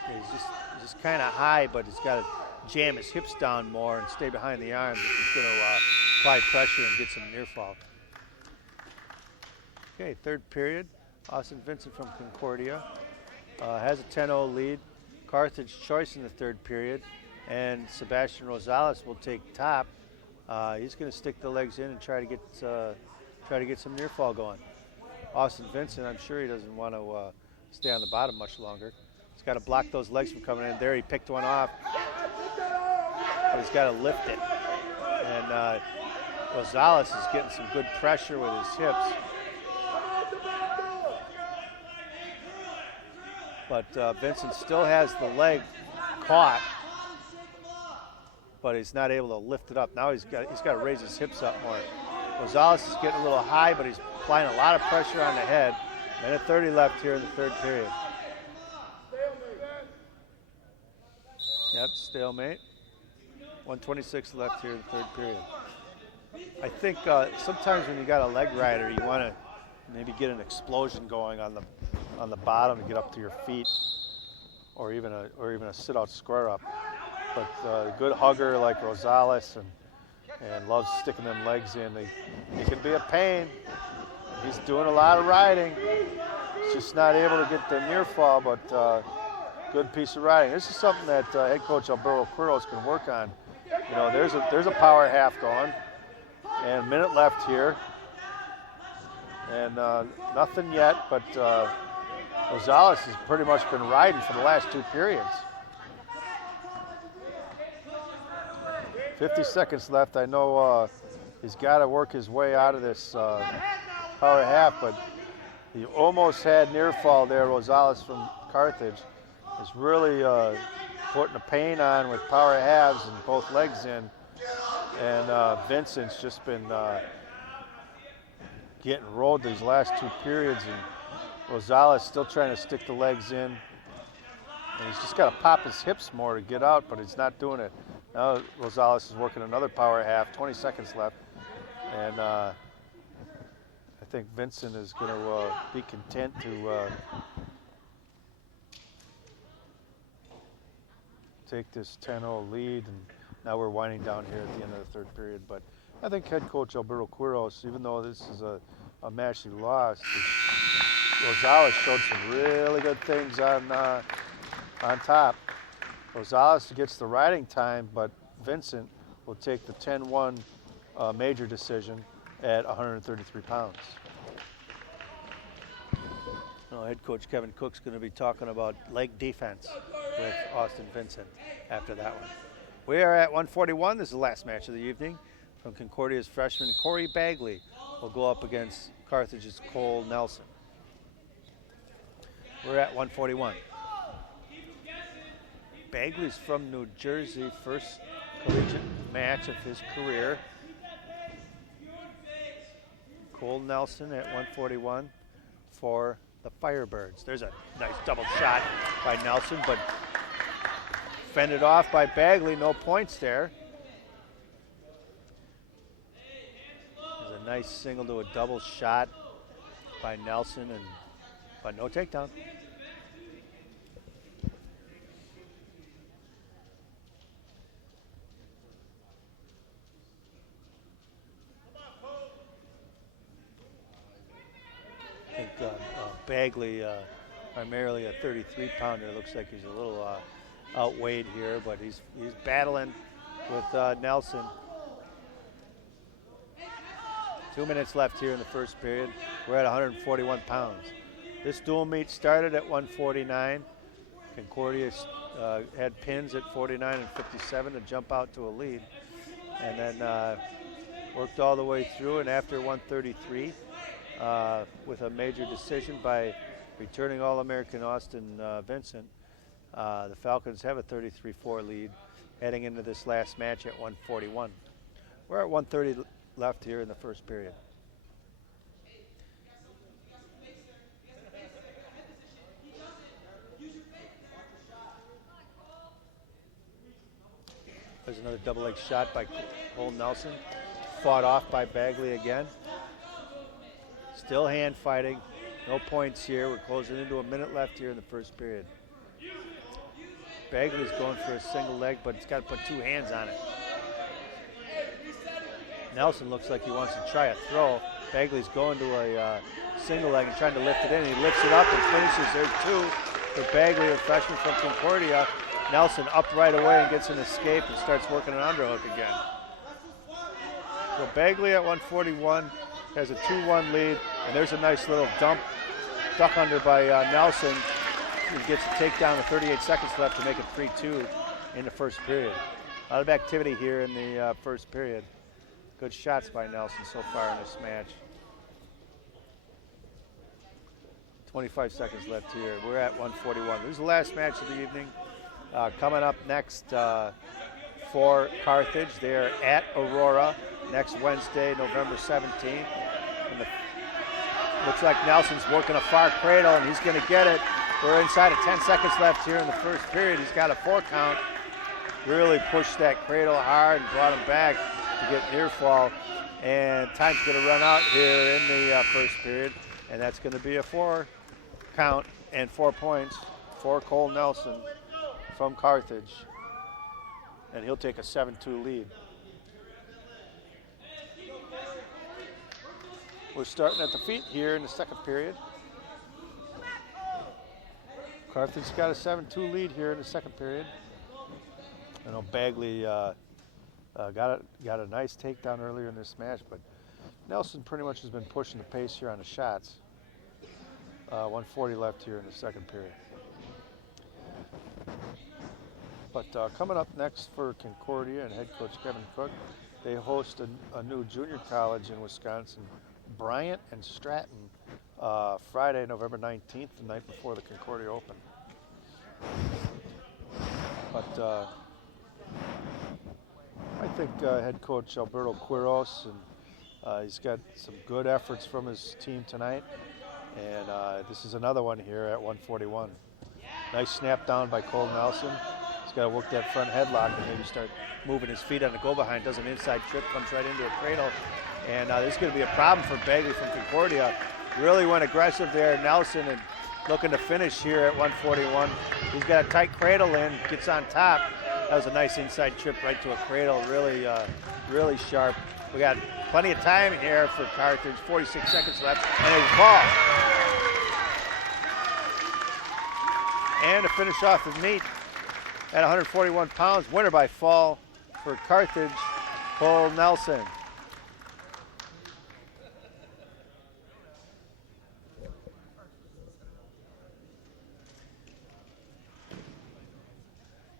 He's just kind of high, but he's got to jam his hips down more and stay behind the arms if he's going to apply pressure and get some near fall. Okay, third period. Austin Vincent from Concordia has a 10-0 lead. Carthage choice in the third period, and Sebastian Rosales will take top. He's going to stick the legs in and try to get some near fall going. Austin Vincent, I'm sure he doesn't want to stay on the bottom much longer. He's got to block those legs from coming in. There, he picked one off, but he's got to lift it. And Rosales is getting some good pressure with his hips. But Vincent still has the leg caught, but he's not able to lift it up. Now he's got to raise his hips up more. Rosales is getting a little high, but he's applying a lot of pressure on the head. Minute 30 left here in the third period. Yep, stalemate. 1:26 left here in the third period. I think sometimes when you got a leg rider, you want to maybe get an explosion going on the bottom to get up to your feet, or even a sit-out square up. But a good hugger like Rosales and loves sticking them legs in, they can be a pain. He's doing a lot of riding. He's just not able to get the near fall, but good piece of riding. This is something that head coach Alberto Quiros can work on. There's a power half going, and a minute left here. And nothing yet, but Rosales has pretty much been riding for the last 2 periods. 50 seconds left. I know he's got to work his way out of this power half, but he almost had near fall there. Rosales from Carthage is really putting a pain on with power halves and both legs in. And Vincent's just been getting rolled these last 2 periods, and Rosales still trying to stick the legs in. And he's just got to pop his hips more to get out, but he's not doing it. Now Rosales is working another power half, 20 seconds left. And I think Vincent is going to be content to take this 10-0 lead. And now we're winding down here at the end of the 3rd period. But I think head coach Alberto Quiros, even though this is a match he lost, Rosales showed some really good things on top. Rosales gets the riding time, but Vincent will take the 10-1 major decision at 133 pounds. Head coach Kevin Cook's going to be talking about leg defense with Austin Vincent after that one. We are at 141. This is the last match of the evening. From Concordia's freshman Corey Bagley will go up against Carthage's Cole Nelson. We're at 141. Bagley's from New Jersey, first collegiate match of his career. Cole Nelson at 141 for the Firebirds. There's a nice double shot by Nelson, but fended off by Bagley. No points there. There's a nice single to a double shot by Nelson, but no takedown. I think Bagley, primarily a 33-pounder, looks like he's a little outweighed here, but he's battling with Nelson. 2 minutes left here in the first period. We're at 141 pounds. This dual meet started at 149. Concordia had pins at 49 and 57 to jump out to a lead, and then worked all the way through, and after 133, with a major decision by returning All-American Austin Vincent, the Falcons have a 33-4 lead heading into this last match at 141. We're at 130 left here in the first period. There's another double leg shot by Cole Nelson, fought off by Bagley again. Still hand fighting, no points here. We're closing into a minute left here in the first period. Bagley's going for a single leg, but he's got to put 2 hands on it. Nelson looks like he wants to try a throw. Bagley's going to a single leg and trying to lift it in. He lifts it up and finishes. There's 2 for Bagley, a freshman from Concordia. Nelson up right away and gets an escape and starts working an underhook again. So Bagley at 141 has a 2-1 lead, and there's a nice little duck under by Nelson. He gets a takedown with 38 seconds left to make it 3-2 in the first period. A lot of activity here in the first period. Good shots by Nelson so far in this match. 25 seconds left here. We're at 141. This is the last match of the evening. Coming up next for Carthage, they're at Aurora next Wednesday, November 17th. And looks like Nelson's working a far cradle, and he's going to get it. We're inside of 10 seconds left here in the first period. He's got a 4 count. Really pushed that cradle hard and brought him back to get near fall. And time's going to run out here in the first period, and that's going to be a 4 count and 4 points for Cole Nelson from Carthage. And he'll take a 7-2 lead. We're starting at the feet here in the second period. Carthage got a 7-2 lead here in the second period. I know Bagley got a nice takedown earlier in this match, but Nelson pretty much has been pushing the pace here on the shots. 140 left here in the second period. But coming up next for Concordia and head coach Kevin Cook, they host a new junior college in Wisconsin, Bryant and Stratton, Friday, November 19th, the night before the Concordia Open. But I think head coach Alberto Quiros, and he's got some good efforts from his team tonight. And this is another one here at 141. Nice snap down by Cole Nelson. He's got to work that front headlock and maybe start moving his feet on the go behind. Does an inside trip, comes right into a cradle. And this is going to be a problem for Bagley from Concordia. Really went aggressive there, Nelson, and looking to finish here at 141. He's got a tight cradle in, gets on top. That was a nice inside trip right to a cradle. Really, really sharp. We got plenty of time here for Carthage. 46 seconds left, and a ball. And to finish off the meet at 141 pounds, winner by fall for Carthage, Cole Nelson.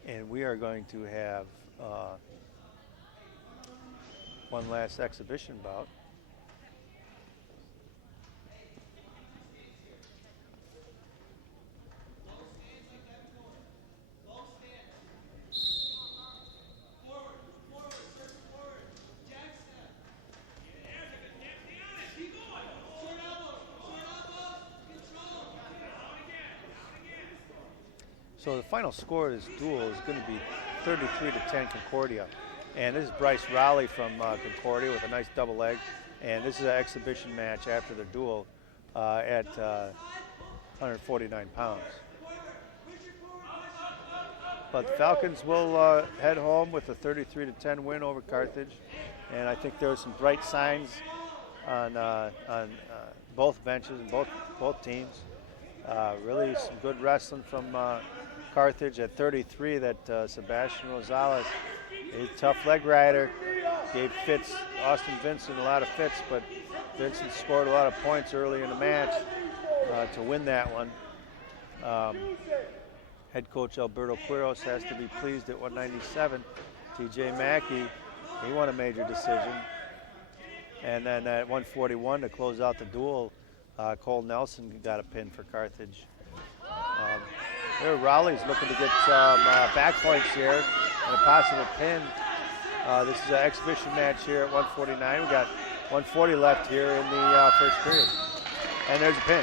And we are going to have one last exhibition bout. So the final score of this duel is going to be 33-10 Concordia. And this is Bryce Rowley from Concordia with a nice double leg. And this is an exhibition match after the duel at 149 pounds. But the Falcons will head home with a 33-10 win over Carthage. And I think there are some bright signs on both benches and both teams. Really some good wrestling from Carthage at 33. That Sebastian Rosales, a tough leg rider, gave Austin Vincent a lot of fits, but Vincent scored a lot of points early in the match to win that one. Head coach Alberto Quiros has to be pleased at 197. TJ Mackey, he won a major decision. And then at 141 to close out the duel, Cole Nelson got a pin for Carthage. There, Rowley's looking to get some back points here and a possible pin. This is an exhibition match here at 149. We got 140 left here in the first period. And there's a pin.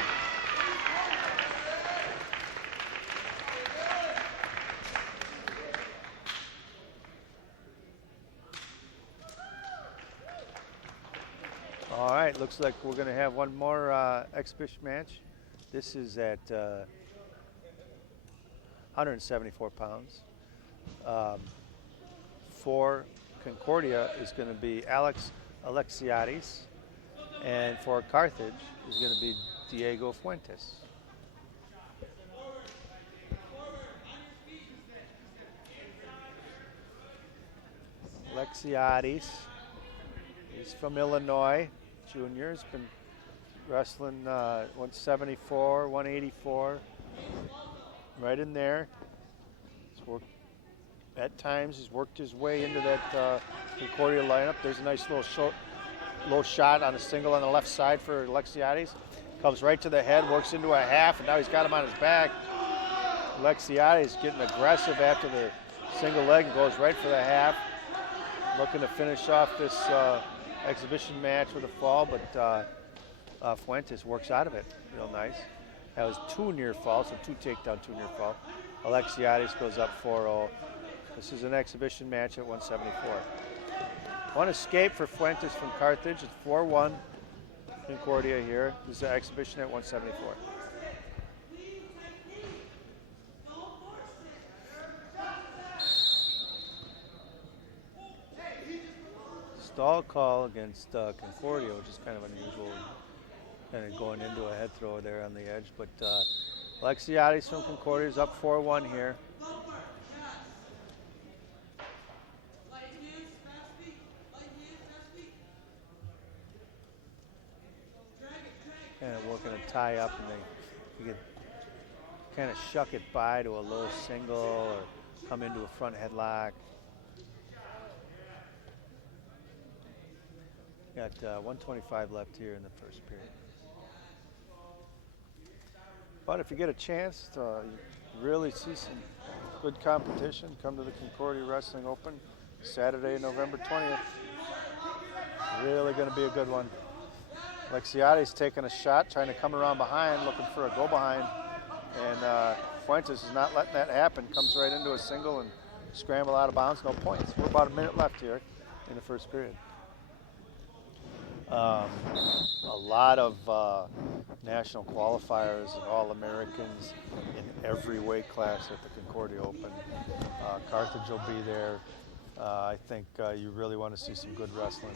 All right, looks like we're going to have one more exhibition match. This is at 174 pounds. For Concordia is going to be Alex Alexiadis, and for Carthage is going to be Diego Fuentes. Alexiadis, he's from Illinois, junior, has been wrestling 174, 184. Right in there. He's worked, at times he's worked his way into that Concordia lineup. There's a nice little shot on a single on the left side for Alexiadis. Comes right to the head, works into a half, and now he's got him on his back. Alexiadis getting aggressive after the single leg and goes right for the half. Looking to finish off this exhibition match with a fall, but Fuentes works out of it real nice. That was 2 near falls, so 2 takedown, 2 near fall. Alexiadis goes up 4-0. This is an exhibition match at 174. One escape for Fuentes from Carthage. It's 4-1 Concordia here. This is an exhibition at 174. Stall call against Concordia, which is kind of unusual. Kind of going into a head throw there on the edge, but Alexiadis from Concordia is up 4-1 here. kind of working a tie up, and you could kind of shuck it by to a low single or come into a front headlock. Got 125 left here in the first period. But if you get a chance to really see some good competition, come to the Concordia Wrestling Open Saturday, November 20th. Really going to be a good one. Alexiades taking a shot, trying to come around behind, looking for a go behind. And Fuentes is not letting that happen. Comes right into a single and scramble out of bounds, no points. We're about a minute left here in the first period. A lot of national qualifiers and All-Americans in every weight class at the Concordia Open. Carthage will be there. I think you really want to see some good wrestling.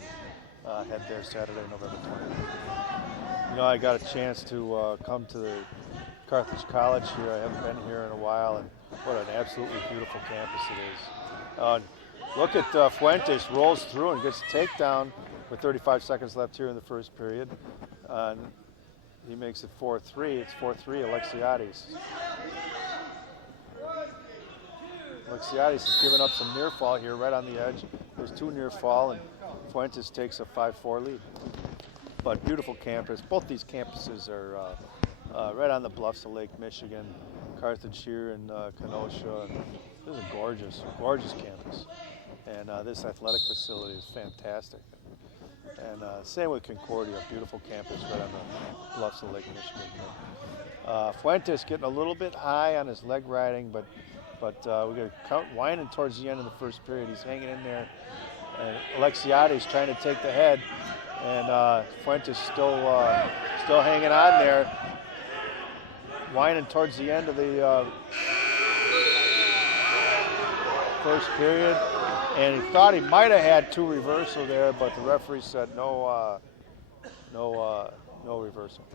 Head there Saturday, November 20th. You know, I got a chance to come to the Carthage College here. I haven't been here in a while, and what an absolutely beautiful campus it is. Look at Fuentes, rolls through and gets a takedown with 35 seconds left here in the first period. He makes it 4-3. It's 4-3 Alexiades. Alexiades has given up some near fall here right on the edge. There's two near fall, and Fuentes takes a 5-4 lead. But beautiful campus. Both these campuses are right on the bluffs of Lake Michigan. Carthage here in Kenosha. This is a gorgeous, gorgeous campus. And this athletic facility is fantastic. And same with Concordia, beautiful campus right on the bluffs of Lake Michigan. Fuentes getting a little bit high on his leg riding, but we got to count whining towards the end of the first period. He's hanging in there. And Alexiades trying to take the head, and Fuentes still hanging on there, whining towards the end of the first period. And he thought he might have had two reversal there, but the referee said no reversal.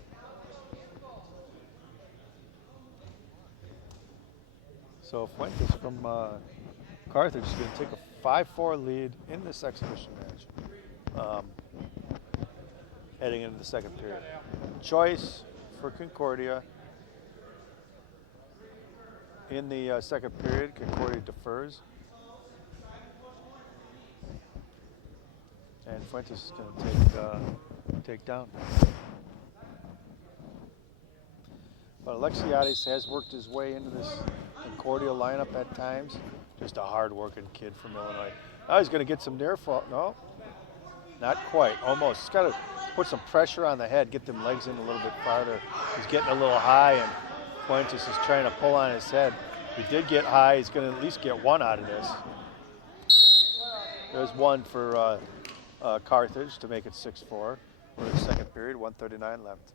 So Fuentes from Carthage is going to take a 5-4 lead in this exhibition match, heading into the second period. Choice for Concordia. In the second period, Concordia defers. And Fuentes is going to take down. But Alexiades has worked his way into this Concordia lineup at times. Just a hard-working kid from Illinois. Now he's going to get some near fall. No, not quite. Almost. He's got to put some pressure on the head, get them legs in a little bit farther. He's getting a little high, and Fuentes is trying to pull on his head. He did get high. He's going to at least get one out of this. There's one for Carthage to make it 6-4 for the second period, 1:39 left.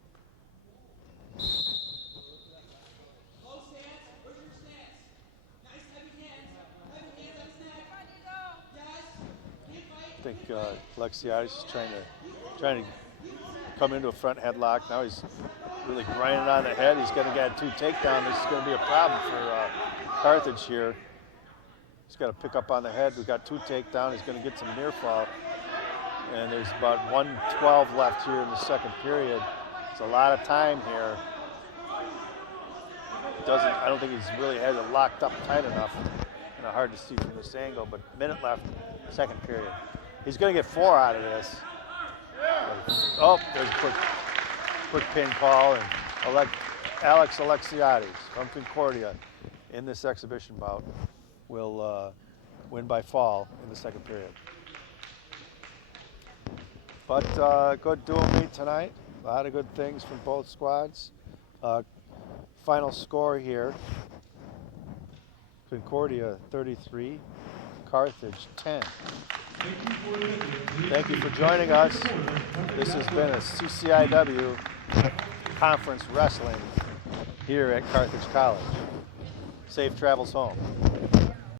I think Alexiades is trying to come into a front headlock. Now he's really grinding on the head. He's going to get two takedowns. This is going to be a problem for Carthage here. He's got to pick up on the head. We've got two takedowns. He's going to get some near fall. And there's about 1:12 left here in the second period. It's a lot of time here. I don't think he's really has it locked up tight enough. Kind of hard to see from this angle, but minute left, second period. He's going to get 4 out of this. Oh, there's a quick pin call, and Alex Alexiades from Concordia in this exhibition bout will win by fall in the second period. But good dual meet tonight. A lot of good things from both squads. Final score here: Concordia 33, Carthage 10. Thank you for joining us. This has been a CCIW Conference Wrestling here at Carthage College. Safe travels home.